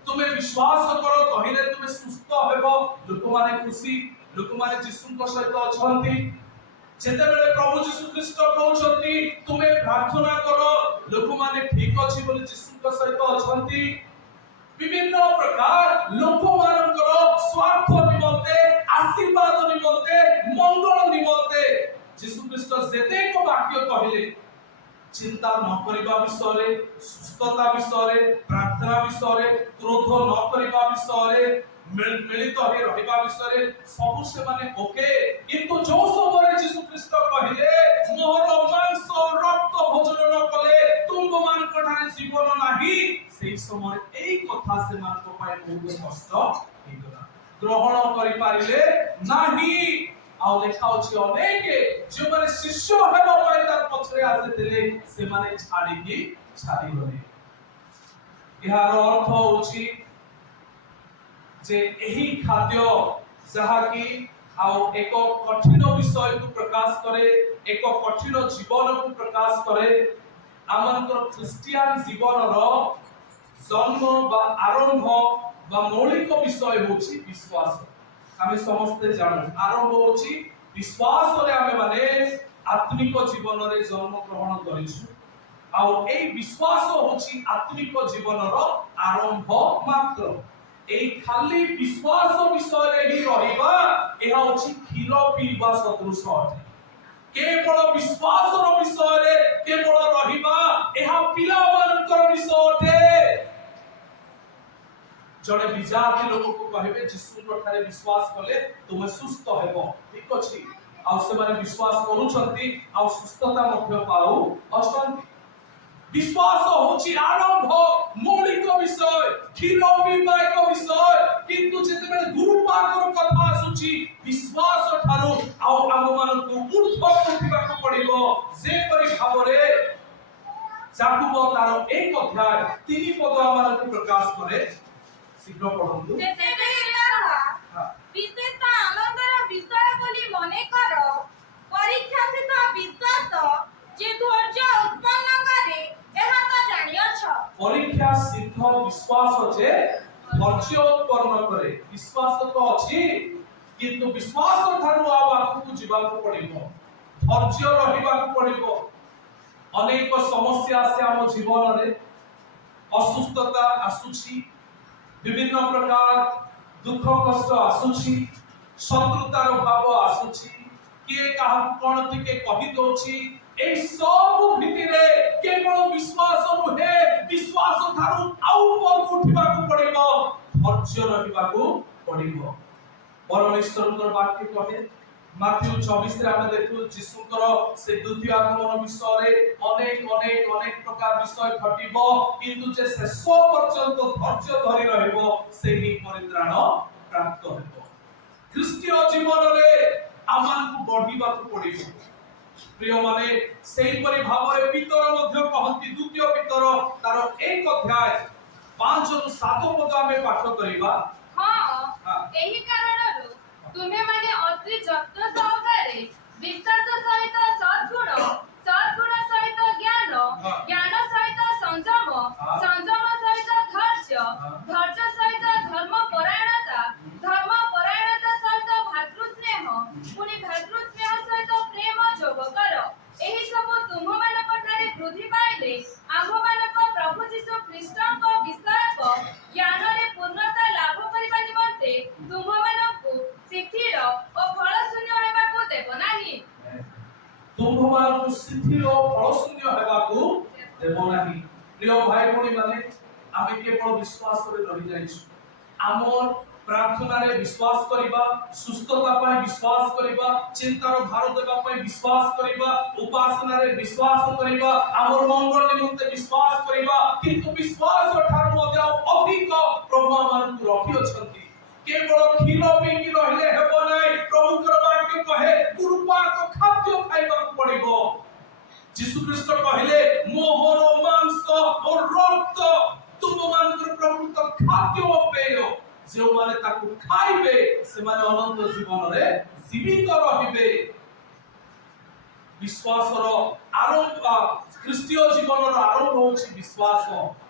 ତୁମେ ବିଶ୍ୱାସ କର କହିଲେ ତୁମେ ସୁସ୍ଥ ହେବ, ଲୋକମାନେ ଖୁସି, ଲୋକମାନେ ଯୀଶୁଙ୍କ ସହିତ ଅଛନ୍ତି। ଯେତେବେଳେ ପ୍ରଭୁ ଯୀଶୁ ଖ୍ରୀଷ୍ଟ କହୁଛନ୍ତି ତୁମେ ପ୍ରାର୍ଥନା କର, ଲୋକମାନେ ଠିକ ଅଛି ବୋଲି ଯୀଶୁଙ୍କ ସହିତ ଅଛନ୍ତି। বিভিন্ন প্রকার লোকমানଙ୍କର স্বার্থ নিমন্তে, আশীর্বাদ নিমন্তে, মঙ্গল নিমন্তে যীশু খ্রিস্ট যেতেক বাক্য কহিলে চিন্তা ন করিবা বিষয়ে, সুস্থতা বিষয়ে, প্রার্থনা বিষয়ে, ক্রোধ ন করিবা বিষয়ে, মিলিত হয়ে রহিবা বিষয়ে সবু সেমানে ওকে। কিন্তু ଯୋଉ ସମୟରେ যীଶୁ ଖ୍ରୀଷ୍ଟ କହିଲେ ମୋର ମାଂସ ରକ୍ତ ଭୋଜନ ନ କଲେ ତୁମମାନଙ୍କ ଠାରେ ଜୀବନ ନାହିଁ, সেই সময় এই কথা সেମାନଙ୍କ ପାଇଁ ବହୁତ କଷ୍ଟ ହେଇଗଲା, ଗ୍ରହଣ କରି ପାରିଲେ ନାହିଁ। ଆଉ ଲେଖା ଅଛି ଅନେକ ଯେଉଁମାନେ ଶିଷ୍ୟ ହେବା ପାଇଁ ତାର ପଛରେ ଆସିଥିଲେ ସେମାନେ ଛାଡ଼ିକି ଛାଡ଼ିଗଲେ। ଏହାର ଅର୍ଥ ହେଉଛି যে ଏହି ଖାଦ୍ୟ ଯାହାକି ଆଉ ଏକ କଠିନ ବିଷୟକୁ ପ୍ରକାଶ କରେ, ଏକ କଠିନ ଜୀବନକୁ ପ୍ରକାଶ କରେ। ଆମମାନଙ୍କର ଖ୍ରୀଷ୍ଟିଆନ ଜୀବନର ଜନ୍ମ ବା ଆରମ୍ଭ ବା ମୌଳିକ ବିଷୟ ହେଉଛି ବିଶ୍ୱାସ। ଆମେ ସମସ୍ତେ ଜାଣୁ ଆରମ୍ଭ ହେଉଛି ବିଶ୍ୱାସରେ ଆମେ ମାନେ ଆତ୍ମିକ ଜୀବନରେ ଜନ୍ମ ଗ୍ରହଣ କରିଛୁ। ଆଉ এই ବିଶ୍ୱାସ ହେଉଛି ଆତ୍ମିକ ଜୀବନର ଆରମ୍ଭ ମାତ୍ର। এই ଖାଲି ବିଶ୍ୱାସ ବିଷୟରେ ହିଁ ରହିବା ଏହା ହେଉଛି କ୍ଷୀର ପିଇବା ସଦୃଶ ଅଟେ। କେବଳ ବିଶ୍ୱାସର ବିଷୟରେ କେବଳ ରହିବା ଏହା ପିଲାମାନଙ୍କର ବିଷୟ ଅଟେ। ଜଣେ ବିଜାତି ଲୋକକୁ କହିବେ ଯୀଶୁଙ୍କ ଠାରେ ବିଶ୍ୱାସ କଲେ ତୁମେ ସୁସ୍ଥ ହେବ, ଠିକ ଅଛି, ଆଉ ସେମାନେ ବିଶ୍ୱାସ କରୁଛନ୍ତି ଆଉ ସୁସ୍ଥତା ମଧ୍ୟ ପାଉ ଅଛନ୍ତି। विश्वास होची आरंभ मौलिक विषय, क्षीर पिबा एक विषय, किंतु जेतेबेले गुरुपाकर कथा आसुची विश्वास ठारो आउ आम मानकु ऊर्ध्व उठिबाक पड़िबो। जे परि भावरे याकूब तार 1 अध्याय 3 पद आमानकु प्रकाश करे। शीघ्र पढନ୍ତୁ। जेतेबेले ताहा विशेष आनंदर विषय बोली मने करो, परीक्षा से तो विश्वास जे धैर्य उत्पन्न करे एहा तो जानियछ। परीक्षा सिद्ध विश्वास जे धैर्य उत्पन्न करे। विश्वास तो अछि किंतु विश्वास थारु आगु जीवाक पड़िबो, धैर्य रहिबाक पड़िबो। अनेक समस्या आसे आम जीवन रे, असुस्थता आसुछि, विभिन्न प्रकार दुख कष्ट आसुछि, शत्रुतार भाव आसुछि, किए काहा कोन टिके कहि दोछि। ए सब भितिरे केवल विश्वास नुहे, विश्वास थारु आउ पर उठिबाकू पड़िबो, धैर्य रहिबाकू पड़िबो। परमेश्वरकर वाक्य कहे माथ्यू 24 रे हम देखु यीशुकर से द्वितीय आगमन विषय रे अनेक अनेक अनेक प्रकार विषय घटिबो, किंतु जे शेष पर्यंत धैर्य धरि रहइबो सेही परित्राण प्राप्त हेबो। ख्रीस्टीय जीवन रे आमानकु बढ़िबाकू पड़िबो। প্রিয় মানে সেইপরি ভাবে পিতর মধ্য কহନ୍ତି দ্বিতীয় পিতর তার 1 অধ্যায় 5 ରୁ 7 পদ ଆମେ ପାଠ କରିବା। ହଁ ଏହି କାରଣରୁ ତୁମେମାନେ ଅତି ଯତ୍ନ ସହକାରେ ବିଶ୍ୱାସ ସହିତ ସଦ୍ଗୁଣ ସହିତ ଜ୍ଞାନ ଜ୍ଞାନ ସହିତ ସଂଯମ ସଂଯମ ସହିତ ଧୈର୍ଯ୍ୟ ସହିତ ଧର୍ମ ପରାୟଣତା ସହିତ ଭାତୃସ୍ନେହ ପୁଣି ଭାତୃସ୍ନେହ ସହିତ ପ୍ରେମ ଯୋଗ କର। ଏହି ସବୁ ତୁମମାନଙ୍କ ଠାରେ ବୃଦ୍ଧି ପାଇଲେ ଆମ୍ଭମାନଙ୍କ ପ୍ରଭୁ ଯୀଶୁ ଖ୍ରୀଷ୍ଟଙ୍କ ବିଷୟକ ଜ୍ଞାନରେ ପୂର୍ଣ୍ଣତା ଲାଭ କରିବା ନିମନ୍ତେ ତୁମମାନଙ୍କୁ ଶିଥିଳ ଓ ଫଳଶୂନ୍ୟ ହେବାକୁ ଦେବ ନାହିଁ। ତୁମ୍ଭମାନଙ୍କୁ ଶିଥିଳ ଓ ଫଳଶୂନ୍ୟ ହେବାକୁ ଦେବ ନାହିଁ। ପ୍ରିୟ ଭାଇ ଭଉଣୀ ମାନେ ଆମେ କେବଳ ବିଶ୍ୱାସରେ ରହି ଯାଇଛୁ। ଆମର ପ୍ରାର୍ଥନାରେ ବିଶ୍ୱାସ କରିବା, ସୁସ୍ଥତା ପାଇଁ ବିଶ୍ୱାସ କରିବା, ଚିନ୍ତାର ଭାର ଦେବା ପାଇଁ ବିଶ୍ୱାସ କରିବା, ଉପାସନାରେ ବିଶ୍ୱାସ କରିବା, ଆମର ମଙ୍ଗଳ ନିମନ୍ତେ ବିଶ୍ୱାସ କରିବା, କିନ୍ତୁ ବିଶ୍ୱାସ ଠାରୁ ମଧ୍ୟ ଅଧିକ ପ୍ରଭୁ ଆମମାନଙ୍କୁ ରଖିଅଛନ୍ତି। କେବଳ କ୍ଷୀର ପିଇକି ରହିଲେ ହେବ ନାହିଁ। ପ୍ରଭୁଙ୍କର ବାକ୍ୟ କହେ ଗୁରୁପାକ ଖାଦ୍ୟ ଖାଇବାକୁ ପଡ଼ିବ। ଯୀଶୁ ଖ୍ରୀଷ୍ଟ କହିଲେ ମୋହର ମାଂସ ଓ ରକ୍ତ ତୁମମାନଙ୍କର ପ୍ରକୃତ ଖାଦ୍ୟ ଓ ପେୟ। ଯେଉଁମାନେ ତାକୁ ଖାଇବେ ସେମାନେ ଅନନ୍ତ ଜୀବନରେ ଜୀବିତ ରହିବେ। ବିଶ୍ୱାସର ଆରମ୍ଭ ଖ୍ରୀଷ୍ଟୀୟ ଜୀବନର ଆରମ୍ଭ ହେଉଛି ବିଶ୍ୱାସ,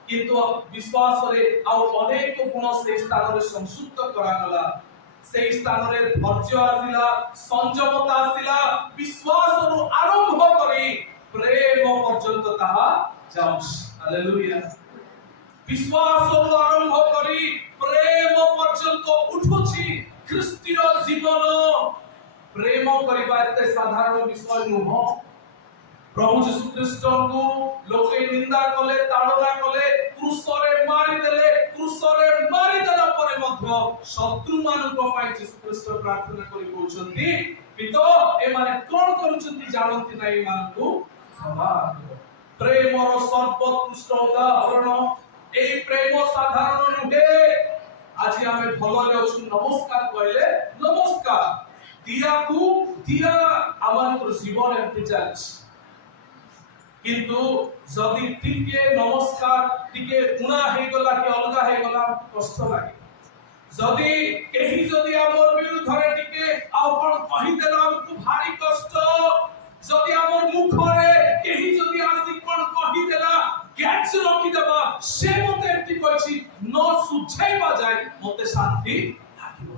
କିନ୍ତୁ ବିଶ୍ୱାସରେ ଆଉ ଅନେକ ଗୁଣ ସେହି ସ୍ଥାନରେ ସଂଯୁକ୍ତ କରାଗଲା। ସେହି ସ୍ଥାନରେ ଧୈର୍ଯ୍ୟ ଆସିଲା, ସଂଯମତା ଆସିଲା। ବିଶ୍ୱାସରୁ ଆରମ୍ଭ କରି ପ୍ରେମ ପର୍ଯ୍ୟନ୍ତ ତାହା ଯାଉଛି। ହାଲେଲୁୟା। ବିଶ୍ୱାସରୁ ଆରମ୍ଭ କରି ପ୍ରେମ ପର୍ଯ୍ୟନ୍ତ ଉଠୁଛି ଖ୍ରୀଷ୍ଟୀୟ ଜୀବନ। ପ୍ରେମ କରିବା ଏତେ ସାଧାରଣ ବିଷୟ ନୁହଁ। ପ୍ରଭୁ ଯୀଶୁ ଖ୍ରୀଷ୍ଟଙ୍କୁ ଲୋକେ ନିନ୍ଦା କଲେ, ତାଡ଼ନା କଲେ, କ୍ରୁଶରେ ମାରିଦେଲେ। କ୍ରୁଶରେ ମାରିଦେଲା ପରେ ମଧ୍ୟ ଶତ୍ରୁମାନଙ୍କ ପାଇଁ ଯୀଶୁ ଖ୍ରୀଷ୍ଟ ପ୍ରାର୍ଥନା କରି କହୁଛନ୍ତି ପିତା ଏମାନେ କଣ କରୁଛନ୍ତି ଜାଣନ୍ତି ନାହିଁ, ଏମାନଙ୍କୁ କ୍ଷମା କର। ପ୍ରେମର ସର୍ବୋତ୍କୃଷ୍ଟ ଉଦାହରଣ। এই প্রেম সাধারণ নୁହେଁ। আজি ଆମେ ଭଲରେ ଅଛୁ, ନମସ୍କାର କହିଲେ ନମସ୍କାର, ଦିଆକୁ ଦିଆ ଆମର ଜୀବନ ଏମିତି ଚାଲିଛି। କିନ୍ତୁ ଯଦି ଟିକେ ନମସ୍କାର ଟିକେ ଉଣା ହେଇଗଲା କି ଅଲଗା ହେଇଗଲା କଷ୍ଟ ଲାଗେ। ଯଦି କେହି ଯଦି ଆମର ବିରୁଦ୍ଧରେ ଟିକେ ଆଉ କଣ କହିଦେଲା ଆମକୁ ଭାରି କଷ୍ଟ। ଯଦି ଆମର ମୁଖରେ କେହି ଯଦି ଆସି କଣ କହିଦେଲା ଗ୍ୟାସ୍ ରଖିଦେବା, ସେ ମତେ ଏମିତି କହିଛି ନ ସୁଝେଇବା ଯାଏ ମତେ ଶାନ୍ତି ଲାଗିବ।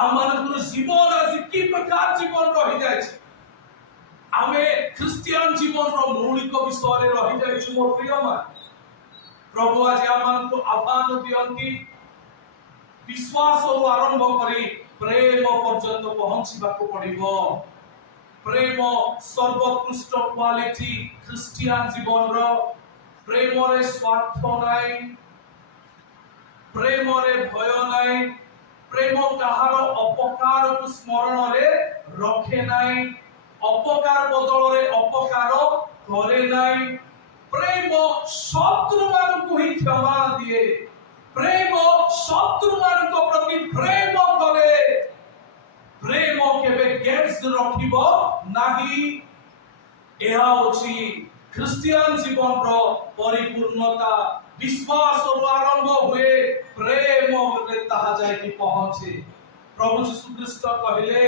ଆମମାନଙ୍କର ଜୀବନ ଆଜି କି ପ୍ରକାର ଜୀବନ ରହିଯାଇଛି। ଆମେ ଖ୍ରୀଷ୍ଟିଆନ ଜୀବନର ମୌଳିକ ବିଷୟରେ ରହିଯାଇଛୁ। ମୋ ପ୍ରିୟମାନେ, ପ୍ରଭୁ ଆଜି ଆମମାନଙ୍କୁ ଆହ୍ୱାନ ଦିଅନ୍ତି ବିଶ୍ୱାସରୁ ଆରମ୍ଭ କରି ପ୍ରେମ ପର୍ଯ୍ୟନ୍ତ ପହଞ୍ଚିବାକୁ ପଡ଼ିବ। ପ୍ରେମ ସର୍ବୋତ୍କୃଷ୍ଟ କ୍ୱାଲିଟି ଖ୍ରୀଷ୍ଟିଆନ ଜୀବନର। ପ୍ରେମରେ ସ୍ୱାର୍ଥ ନାହିଁ, ପ୍ରେମରେ ଭୟ ନାହିଁ, ପ୍ରେମ କାହାର ଅପକାରକୁ ସ୍ମରଣରେ ରଖେ ନାହିଁ, ଅପକାର ବଦଳରେ ଅପକାର କରେ ନାହିଁ। ପ୍ରେମ ଶତ୍ରୁମାନଙ୍କୁ ହିଁ କ୍ଷମା ଦିଏ। ପ୍ରେମ ଶତ୍ରୁମାନଙ୍କ ପ୍ରତି ପ୍ରେମ କରେ। ପ୍ରେମ କେବେ ଗ୍ୟାସ୍ ରଖିବ ନାହିଁ। ଏହା ହେଉଛି ଖ୍ରୀଷ୍ଟିଆନ ଜୀବନର ପରିପୂର୍ଣ୍ଣତା। ବିଶ୍ୱାସରୁ ଆରମ୍ଭ ହୁଏ, ପ୍ରେମରେ ତାହା ଯାଇକି ପହଞ୍ଚେ। ପ୍ରଭୁ ଯୀଶୁ ଖ୍ରୀଷ୍ଟ କହିଲେ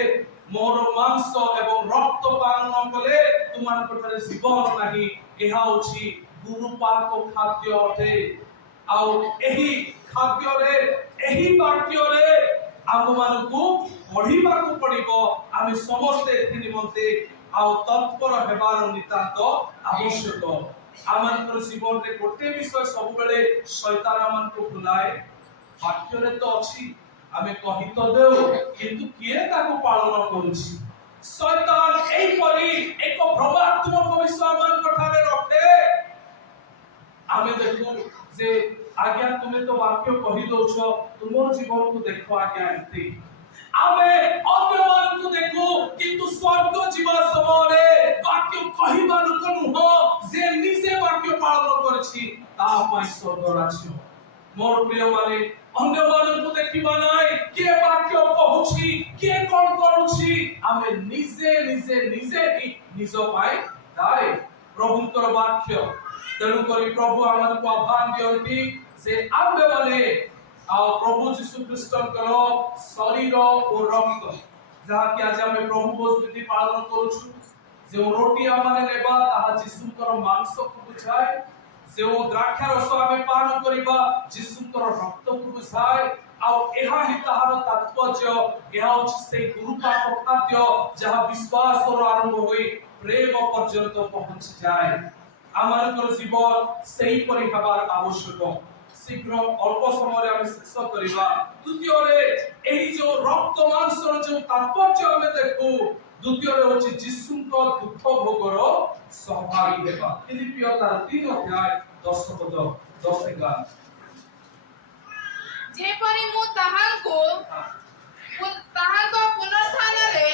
ମୋର ମାଂସ ଏବଂ ରକ୍ତ ପାନ ନ କଲେ ତୁମମାନଙ୍କ ଠାରେ ଜୀବନ ନାହିଁ। ଏହା ହେଉଛି ଗୁରୁପାକ ଖାଦ୍ୟ ଅଟେ। ଆଉ ଏହି ଖାଦ୍ୟରେ, ଏହି ବାକ୍ୟରେ ଆମମାନଙ୍କୁ ପଢିବାକୁ ପଡିବ। ଆମେ ସମସ୍ତେ ଏଥି ନିମନ୍ତେ ଆଉ ତତ୍ପର ହେବାର ନିତାନ୍ତ ଆବଶ୍ୟକ। ଆମମାନଙ୍କର ଜୀବନରେ ଗୋଟେ ବିଷୟ ସବୁବେଳେ ଶୈତାନ ଆମମାନଙ୍କୁ ଭୁଲାଏ। ବାକ୍ୟରେ ତ ଅଛି, ଆମେ କହି ତ ଦେଉ, କିନ୍ତୁ କିଏ ତାକୁ ପାଳନ କରୁଛି? ଶୈତାନ ଏହିପରି ଏକ ଭ୍ରମାତ୍ମକ ବିଷୟ ଆମମାନଙ୍କ ଠାରେ ରଖେ। ଆମେ ଦେଖୁ ଯେ ଆଜ୍ଞା ତୁମେ ତ ବାକ୍ୟ କହି ଦଉଛ, ତୁମର ଜୀବନକୁ ଦେଖ ଆଜ୍ଞା ଏମିତି। ଆମେ ଅନ୍ୟମାନଙ୍କୁ ଦେଖୁ, କିନ୍ତୁ ସ୍ୱର୍ଗ ଯିବା ସମୟରେ ବାକ୍ୟ କହିବା ଲୋକ ନୁହଁ, ଯେ ନିଜେ ବାକ୍ୟ ପାଳନ କରିଛି ତା ପାଇଁ ସ୍ୱର୍ଗ ରାଜ୍ୟ। ମୋର ପ୍ରିୟମାନେ, ଅନ୍ୟମାନଙ୍କୁ ଦେଖିବା ନାହିଁ କିଏ ବାକ୍ୟ କହୁଛି, କିଏ କଣ କରୁଛି, आमे निजे निजे निजे ही निज पाए दाए प्रभुंकर वाक्य तेणु करी प्रभु आमको आह्वान दियंती से आम्बे माने आ प्रभु यीशु ख्रीष्टकर शरीर और रक्त जहा कि आज आमे प्रभु भोज विधि पालन करूछु जो रोटी आमाने लेबा ताहा यीशुकर मांस को बुझाए जो द्राक्षा रस आमे पान करिबा यीशुकर रक्त को बुझाए आ एहा ही ताहार तात्पर्य एहा होछि से गुरुपाक खाद्य जहा विश्वास और आरंभ होई प्रेम पर्यंत पहुंच जाए आमानकर जीवन सेही परि हबार आवश्यक शीघ्र अल्प समय आमे शेष करिबा द्वितीय रे एही जो रक्त मांसर जो तात्पर्य आमे देखू द्वितीय रे होछि यीशुकर दुख भोगर सहभागी हेबा फिलिपियो 3 अध्याय 10 पद 10 11 जेपरि मु ताहांको पुनरुत्थान रे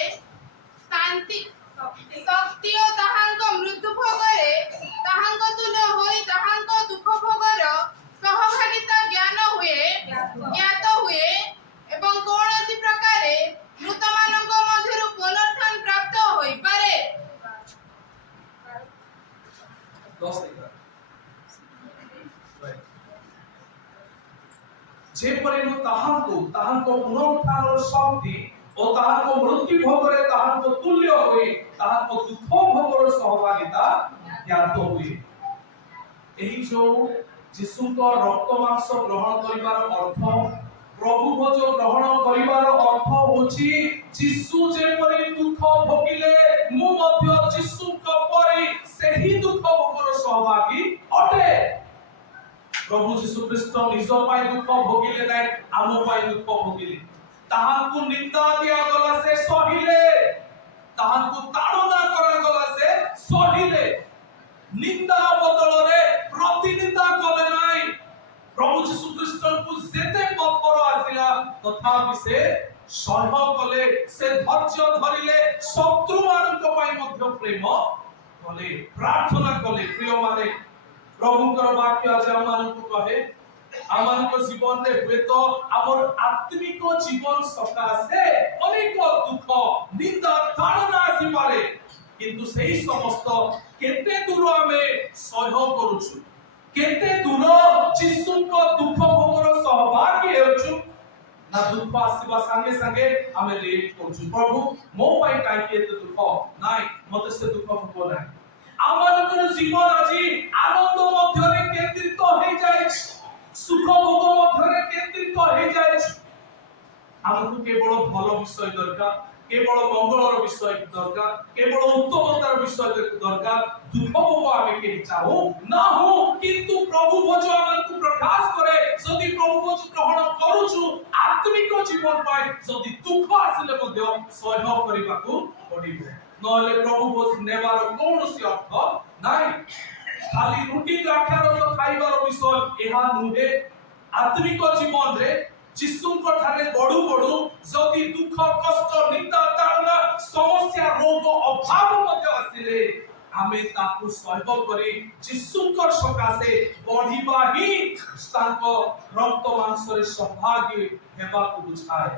शांति शक्ति और ताहांको मृत्यु भोगरे ताहांको तुल्य होई ताहांको दुख भोगर सहभागिता ज्ञात हुए एवं कौनसी प्रकारे मृतमानक मध्यरु पुनरुत्थान प्राप्त होई पारे 10 जेपरि मु ताहांको पुनरुत्थानर शक्ति और ताहांको मृत्यु भोगरे ताहांको तुल्य होई ताहांको दुख भोगर सहभागिता ज्ञात हुए एही जो यीशुको रक्त मांस ग्रहण करिवार अर्थ प्रभु भोज ग्रहण करिवार अर्थ होछि यीशु जेपरि दुख भोगिले मु मध्य यीशुको परि सेही दुख भोगर सहभागी अटे प्रभु यीशु ख्रीष्ट निज पाई दुख भोगिले नै आम पाई दुख भोगिले ताहांकु निंदा दिया गला से सहिले ताहांकु ताड़ना करा गला से सहिले निंदा बदल रे प्रतिनिंदा कले नै प्रभु यीशु ख्रीष्ट को जेते पत्थर आसिला तथापि से सह कले से धैर्य धरिले शत्रु मानक पाई मध्य प्रेम कले प्रार्थना कले प्रिय माने प्रभुकर वाक्य आज आमानकु कहे आमानक जीवन रे हुए तो हमर आत्मिक जीवन सकाशे अनेक दुख निंदा ताड़ना आसी पारे किंतु सेही समस्त केते दूर आमे सह करूछु केते दूर यीशुको दुख भोगर सहभागी हेउछु ना दुख आसीबा संगे संगे आमे लेट करूछु प्रभु मो पाई काई केते दुख नाइ मते से दुख भोग नाइ आमानकर जीवन আজি आनंद मध्यरे केंद्रित হৈ যায় सुख भोग मध्यरे केंद्रित হৈ যায় हमकु केवल भलो विषय दरकार केवल मंगलर विषय दरकार केवल उत्तमतार विषय दरकार दुख भोग आमे के चाहू ना हो किंतु प्रभु भोज हमकु प्रकाश करे यदि प्रभु भोज ग्रहण करूछु आत्मिक जीवन पाए यदि दुख आसिले मध्य सह करिबाकू पड़िबो नहले प्रभु भोज नेबार कोनोसी अर्थ नाही खाली रुटी द्राक्षा रस खाइबार विषय एहा नुहे आत्मिक जीवन रे यीशुको ठारे बडू बडू जदि दुख कष्ट निंदा ताड़ना समस्या रोग अभाव मध्य आसिले आमे ताकू सहयोग करी यीशुकर सकाशे बढ़िबा ही तांको रक्त मांसरे सहभागी हेबाकू बुझाए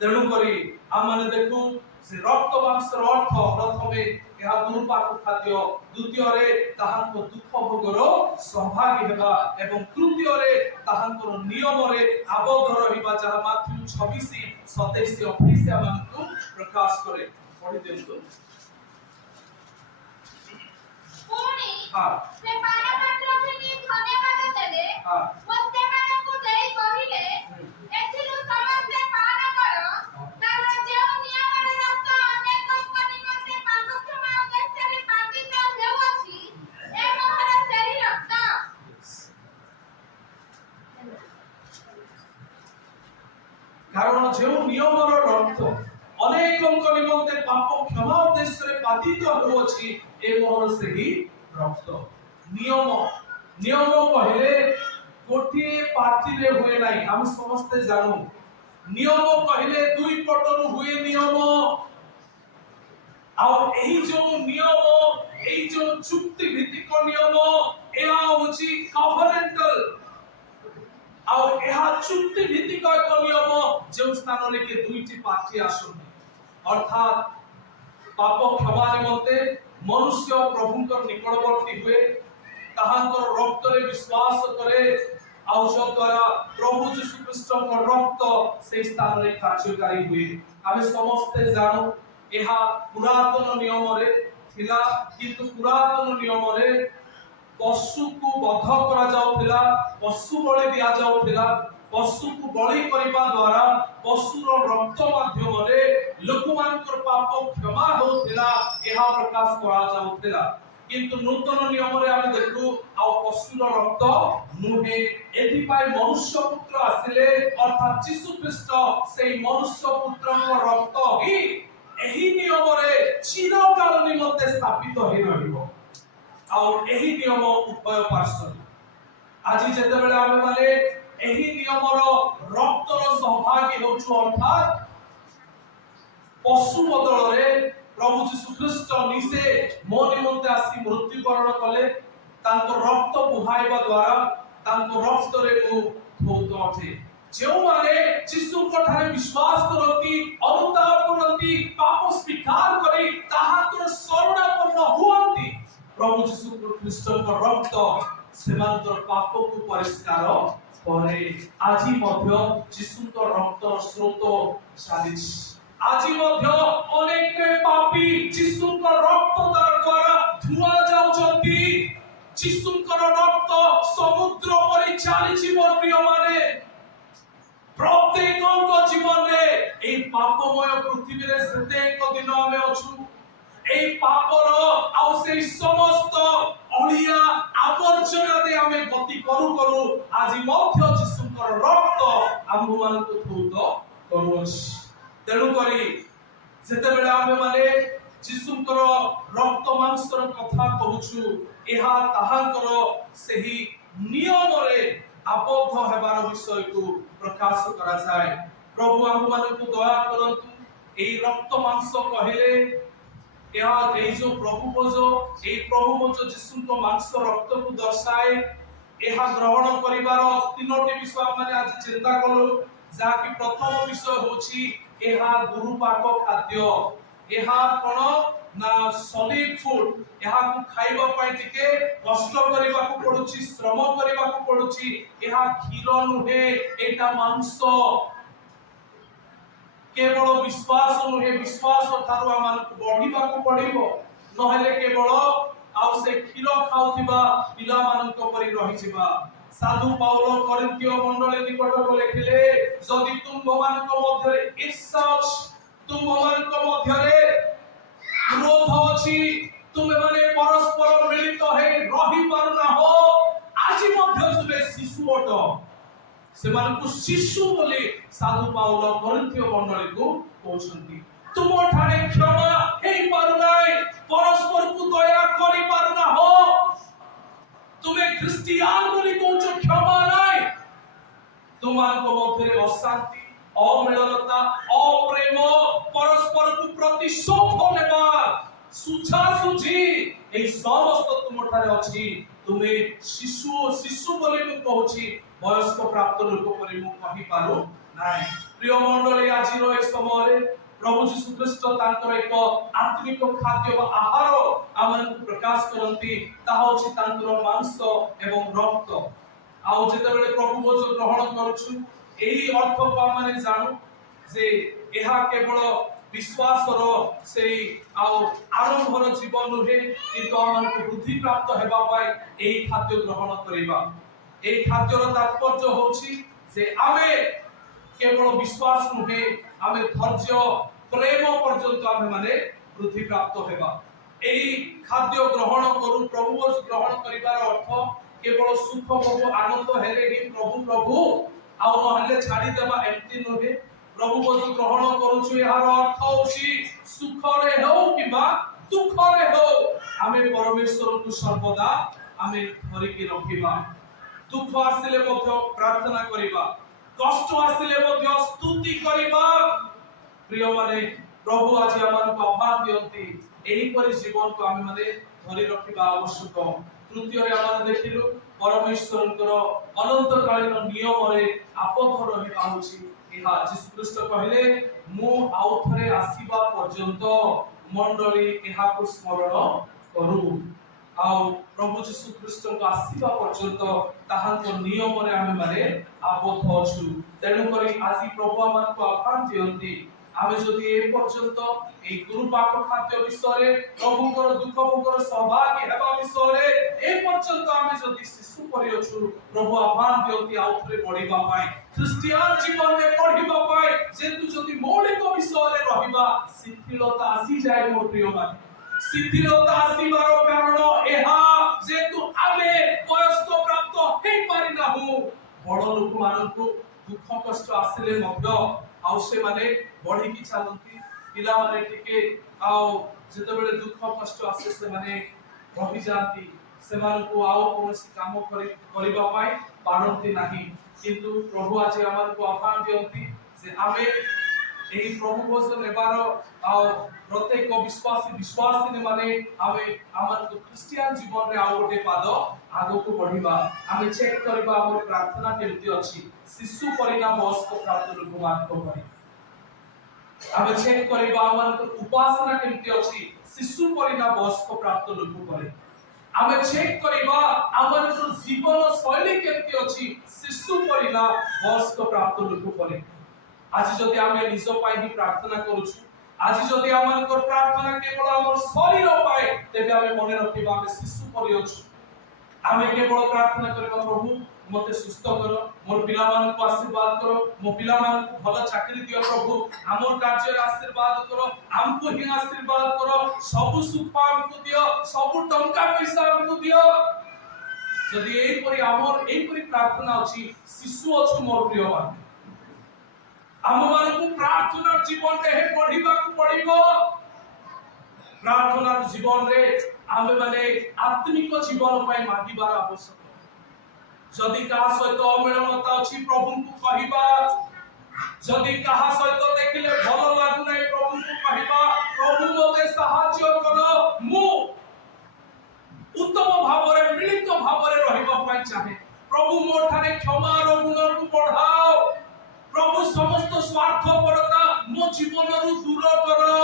तेणु करी आमाने देखू से रक्त मांसर अर्थ प्रथमे यह गुरुपाक खाद्य द्वितीय रे ताहांको दुख भोगर सहभागी हेबा एवं तृतीय रे ताहांको नियम रे आबद्ध रहिबा जहा माथ्यू 26:27-28 आमानकु प्रकाश करे पढि देंतु पुणी हां से पारमात्र फिनी धन्यवाद देले हां वस्ते मानकु देई कहिले एथिलु समस्ते पान करो कारण जेउ नियमर रक्त अनेक कनिमते पाप क्षमा उद्देश्य पापित हेउछि ए मोहर सेही रक्त कारण जेउ नियमर रक्त अनेकଙ୍କ निमंते पाप क्षमा उद्देश्य पातित होउछि ए मोहर सेही रक्त नियम नियम कहले गोटे पार्टी रे हुए नाही हम समस्त जानू नियम कहले दुई पटरु हुए नियम आ एही जो नियम एही जो चुक्ति भित्तिक नियम एहा होछि कवरेंटल आ एहा चुक्ति भित्तिक एक नियम जो स्थान रे के दुईटी पार्टी आसन अर्थात पाप क्षमा निमंते मनुष्य प्रभुंकर निकटवर्ती हुए ताहांकर रक्त रे विश्वास करे आउ द्वारा प्रभु यीशु ख्रीष्ट रक्त से स्थान रे कार्यकारी हुए आमे समस्ते जानो एहा पुरातन नियम रे थिला किंतु पुरातन नियम रे पशु को बध करा जाउथिला पशु बलि दिया जाउथिला पशु को बलि करिबा द्वारा पशुर रक्त माध्यम रे लोकमानकर पाप क्षमा होथिला एहा प्रकाश करा जाउथिला किंतु नूतन नियम रे हम देखू आ पशुर रक्त नुहे एथि पाई मनुष्य पुत्र आसिले अर्थात यीशु ख्रीष्ट सेई मनुष्य पुत्रक रक्त ही एही नियम रे चिरकाल निमंते स्थापित होई रहिबो और एही नियम उभय पार्श्व आज जेते बेले आमे माने एही नियमर रक्तर सौभाग्य होछु अर्थात पशु बदल रे प्रभु यीशु ख्रीष्ट निसे मो निमंते आसी मृत्युवरण कले तांको रक्त बुहाइबा द्वारा तांको रक्त रे मु धौत अठे जो माने यीशु ठारे विश्वास करती अनुताप करती पाप स्वीकार करी ताहाकर शरणापन्न हुअंती प्रभु यीशु ख्रीष्ट को रक्त सेमानतर पाप को परिष्कार करे आजि मध्य यीशु को रक्त स्रोत चालिछ आजि मध्य अनेक पापी यीशु को रक्त द्वारा धुआ जाउछंती यीशु को रक्त समुद्र परि चालिछि मोर प्रिय माने प्रत्येक जीवन रे एई पापमय पृथ्वी रे सेते एक दिन हमें अछु এই পাপর আউ সেই সমস্ত অলিয়া আবর্জনা দে আমি গতি করু করু আজি মধ্য যিশুଙ୍କର রক্ত আম্ভ মানক ধৌত করুছ তেণু করি যেতেবেলে আমি মানে যিশুଙ୍କର রক্ত মাংসর কথা কହୁଛୁ ଏହା ତାହାଙ୍କର ସେହି ନିୟମରେ ଆବଦ୍ଧ ହେବାର ବିଷୟକୁ ପ୍ରକାଶ କରାଯାଏ ପ୍ରଭୁ ଆମ୍ଭ ମାନଙ୍କୁ ଦୟା କରନ୍ତୁ ଏହି ରକ୍ତ ମାଂସ କହିଲେ ଏହା এই जो प्रभु बोझ এই प्रभु बोझ यीशु को मांस रक्त को दर्शाए ଏହା ग्रहण करिवार तीनोटी विषय माने आज चिंता करू जा कि प्रथम विषय होची ଏହା गुरुपाक खाद्य ଏହା कोन ना सॉलिड फूड ଏହା को खाइबा पई टिके कष्ट करिबा को पडुची श्रम करिबा को पडुची ଏହା क्षीर नुहे एटा मांस केवल विश्वास नुहे विश्वास थारु आमान को बढ़िबा को पड़िबो नहेले केवल आउ से क्षीर खाउथिबा पिला मान को परि रहि जिबा साधु पाउलो करिन्थियो मंडली निकट को लिखिले जदि तुम मान को मध्य ईर्ष्या तुम मान को मध्य क्रोध अछि तुमे माने परस्पर मिलित हे रहि पारुना हो आज मध्य तुमे शिशु अट सेमानकु शिशु बोले साधु पाउलो करिन्थियो मंडली को कहउछंती तुम ठाणे क्षमा हेई पारु नाय परस्पर को दया करि पारुना हो तुमे ख्रिस्टियान बोली कहउछ क्षमा नाय तुमानको मध्य अशांति अमिलनता अप्रेम परस्पर को प्रतिशोध नेबा सुझा सुझी ए समस्त तुम ठाणे अछि तुमे शिशु शिशु बोली मु कहउछि वयस्क प्राप्त लोक परि मु कहि पारो नाय प्रिय मंडली आज रो ए समय रे प्रभु यीशु ख्रीष्ट तांकर एक आत्मिक खाद्य व आहार आमन प्रकाश करंती ता होछि तांकर मांस एवं रक्त आउ जेते बेले प्रभु भोज ग्रहण करूछु एही अर्थ को माने जानु जे एहा केवल विश्वास रो सेई आउ आरंभर जीवन नुहे किंतु आमन को बुद्धि प्राप्त हेबा पाई एही खाद्य ग्रहण करिबा এই খাদ্যর তাৎপর্য হচ্ছে যে আমি কেবল বিশ্বাস নুহে আমি ধৈর্য প্রেম পর্যন্ত আমি মানে বৃদ্ধি প্রাপ্ত হেবা এই খাদ্য গ্রহণ করু প্রভু গ্রহণ করিবার অর্থ কেবল সুখ ভোগ আনন্দ হেলে হি প্রভু প্রভু আউ নহলে ছাড়ি দেবা এমতি নুহে প্রভু গ্রহণ করুছু এর অর্থ হচ্ছে সুখরে হেউ কিবা দুঃখরে হেউ আমি পরমেশ্বরকে সর্বদা আমি ধরিকি রখিবা दुख आसिले मध्य प्रार्थना करिबा कष्ट आसिले मध्य स्तुति करिबा प्रिय माने प्रभु आज आमान को आह्वान दियंती एही परि जीवन को आमे माने धरि रखिबा आवश्यक तृतीय रे आमान देखिलु परमेश्वरकर अनंत कालीन नियम रे आबद्ध रहिबा होछि एहा यीशु ख्रीष्ट कहले मु आउथरे आसीबा पर्यंत मंडली एहाकु स्मरण करू आउ प्रभु यीशु ख्रीष्ट को आसीबा पर्यंत ताहांको नियम रे आमे माने आबद्ध अछु तेनु करी आसी प्रभु आमान को आह्वान दियंती आमे जदि ए पर्यंत ए गुरु पाक खाद्य विषय रे प्रभु को दुख भोगर सहभागी हेबा विषय रे ए पर्यंत आमे जदि शिशु परि अछु प्रभु आह्वान दियंती आउथरे बढ़िबा पाए ख्रिस्टियन जीवन रे बढ़िबा पाए जेतु जदि मौलिक विषय रे रहिबा शिथिलता आसी जाय मोर प्रिय मान शिथिलता आसीबार कारण एहा जेतु आमे वयस्क प्राप्त हे पारि नाहु बड़ लोक मानकु दुख कष्ट आसिले मध्य आउ से माने बढ़ी की चलती पिला माने टिके आउ जेते बेले दुख कष्ट आसे से माने रहि जाती से मानकु आउ कोनसी काम करिबा पाए पारंती नाही किंतु प्रभु आज हमन को आह्वान दियंती जे आमे एही प्रभु भोजन नेबार आउ प्रत्येक विश्वासी ने माने आमे हमन को क्रिश्चियन जीवन रे आउ गोटे पाद आगो को बढ़िबा आमे चेक करबा हमर प्रार्थना केमती अछि शिशु परिणाम वयस्क प्राप्त लोक मान को परि आमे चेक करबा हमन को उपासना केमती अछि शिशु परिणाम वयस्क प्राप्त लोक परि आमे चेक करबा हमन को जीवन शैली केमती अछि शिशु परिणाम वयस्क प्राप्त लोक परि आज जदि आमे निज पाई ही प्रार्थना करूछु आज जदि आमन को प्रार्थना केवल हमर शरीर पाए तेबे आमे मने रखिबा आमे शिशु परि अछु आमे केवल प्रार्थना करबा प्रभु मते सुस्थ करो मोर पिला मान को आशीर्वाद करो मो पिला मान को भलो चाकरी दियो प्रभु हमर कार्य रे आशीर्वाद करो हमको ही आशीर्वाद करो सब सुख हमको दियो सब टंका पैसा हमको दियो जदि एई परि हमर एई परि प्रार्थना अछि शिशु अछु मोर प्रिय मान आम मानकु प्रार्थना जीवन रे पढ़िबा को पड़िबो प्रार्थना जीवन रे आमे माने आत्मिक जीवन पय मागिबार आवश्यक जदि कहा सहित अमिलनता अछि प्रभु को कहिबा जदि कहा सहित देखिले भलो लागु नै प्रभु को कहिबा प्रभु मोते सहाय्य करो मु उत्तम भाव रे मिलित भाव रे रहिबा पय चाहे प्रभु मोठारे क्षमा रो गुण को बढ़ाओ प्रभु समस्त स्वार्थपरता मो जीवन रु दूर करो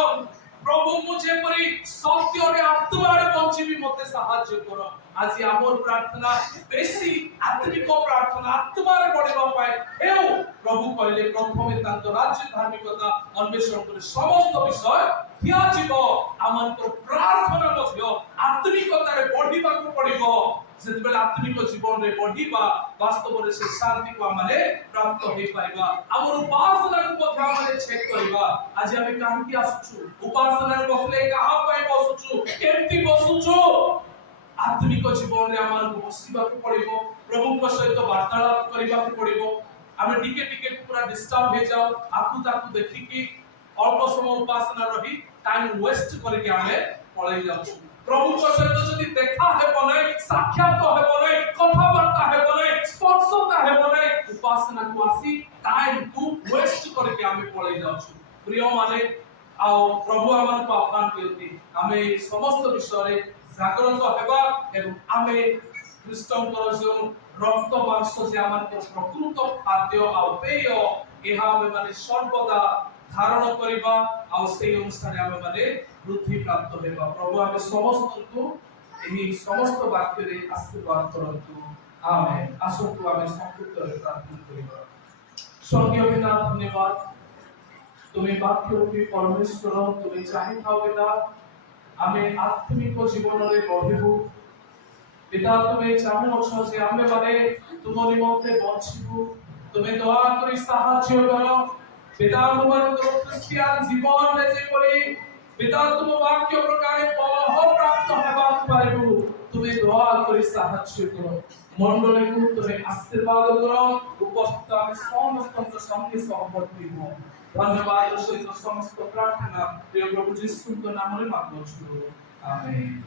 प्रभु मुझे परि सत्य रे आत्मा रे बंचिबी मते सहाय्य करो आज हमर प्रार्थना बेसी आत्मिक प्रार्थना आत्मा रे बढ़िबा पाए हेउ प्रभु कहले प्रथमे तांत राज्य धार्मिकता अन्वेषण करे समस्त विषय थिया जीव हमन को प्रार्थना मध्य आत्मिकता रे बढ़िबा को पड़िबो जेतबेले आत्मिक जीवन रे बढ़िबा वास्तव रे से शांति को माने प्राप्त होई पाइबा हमर उपासना को मध्य माने चेक करबा आज हमें काहे की आसुछु उपासना रे बसले कहा पाए बसुछु केमती बसुछु आत्मिक जीवन रे हमन को बसिबा को पड़िबो प्रभु को सहित वार्तालाप करिबा को पड़िबो हमें टिके टिके पूरा डिस्टर्ब हे जाओ आकु ताकु देखि कि अल्प समय उपासना रही टाइम वेस्ट करके हमें पळै जाउछु प्रभु को सहित जदि देखा है बने साक्षात है बने कथा वार्ता है बने स्पर्शता है बने उपासना को आसी टाइम को वेस्ट करके हमें पळै जाउछु प्रिय माने आ प्रभु हमन को आह्वान करती हमें समस्त विषय रे जागृत हेबा एवं हमें ख्रीष्टंकर जो रक्त मांस जे हमन को प्रकृत खाद्य आ पेय एहा हमें माने सर्वदा धारण करबा आ से अनुसार हमें माने वृद्धि प्राप्त हेबा प्रभु हमें समस्त को एही समस्त वाक्य रे आशीर्वाद करंतु आमेन आसंतु हमें संपूर्ण रे प्रार्थना करबा स्वर्गीय पिता धन्यवाद तुम्हें वाक्य रूपी परमेश्वर तुम्हें चाहि थाओ पिता हमें आत्मिक जीवन रे बढ़िबु पिता तुम्हें चाहू अछो जे हमें माने तुम निमंते बंचिबु तुम्हें दया करी सहाय्य करो पिता तुमन को क्रिश्चियन जीवन में जे परि पिता तुम वाक्य प्रकारे बल प्राप्त हेबा पारिबु तुम्हें दया करी सहाय्य करो मंडली को तुम्हें आशीर्वाद करो उपस्थित हम समस्त संगे सहमति हो धन्यवाद सहित समस्त प्रार्थना प्रिय प्रभु यीशु के नाम रे मांगुछु आमेन।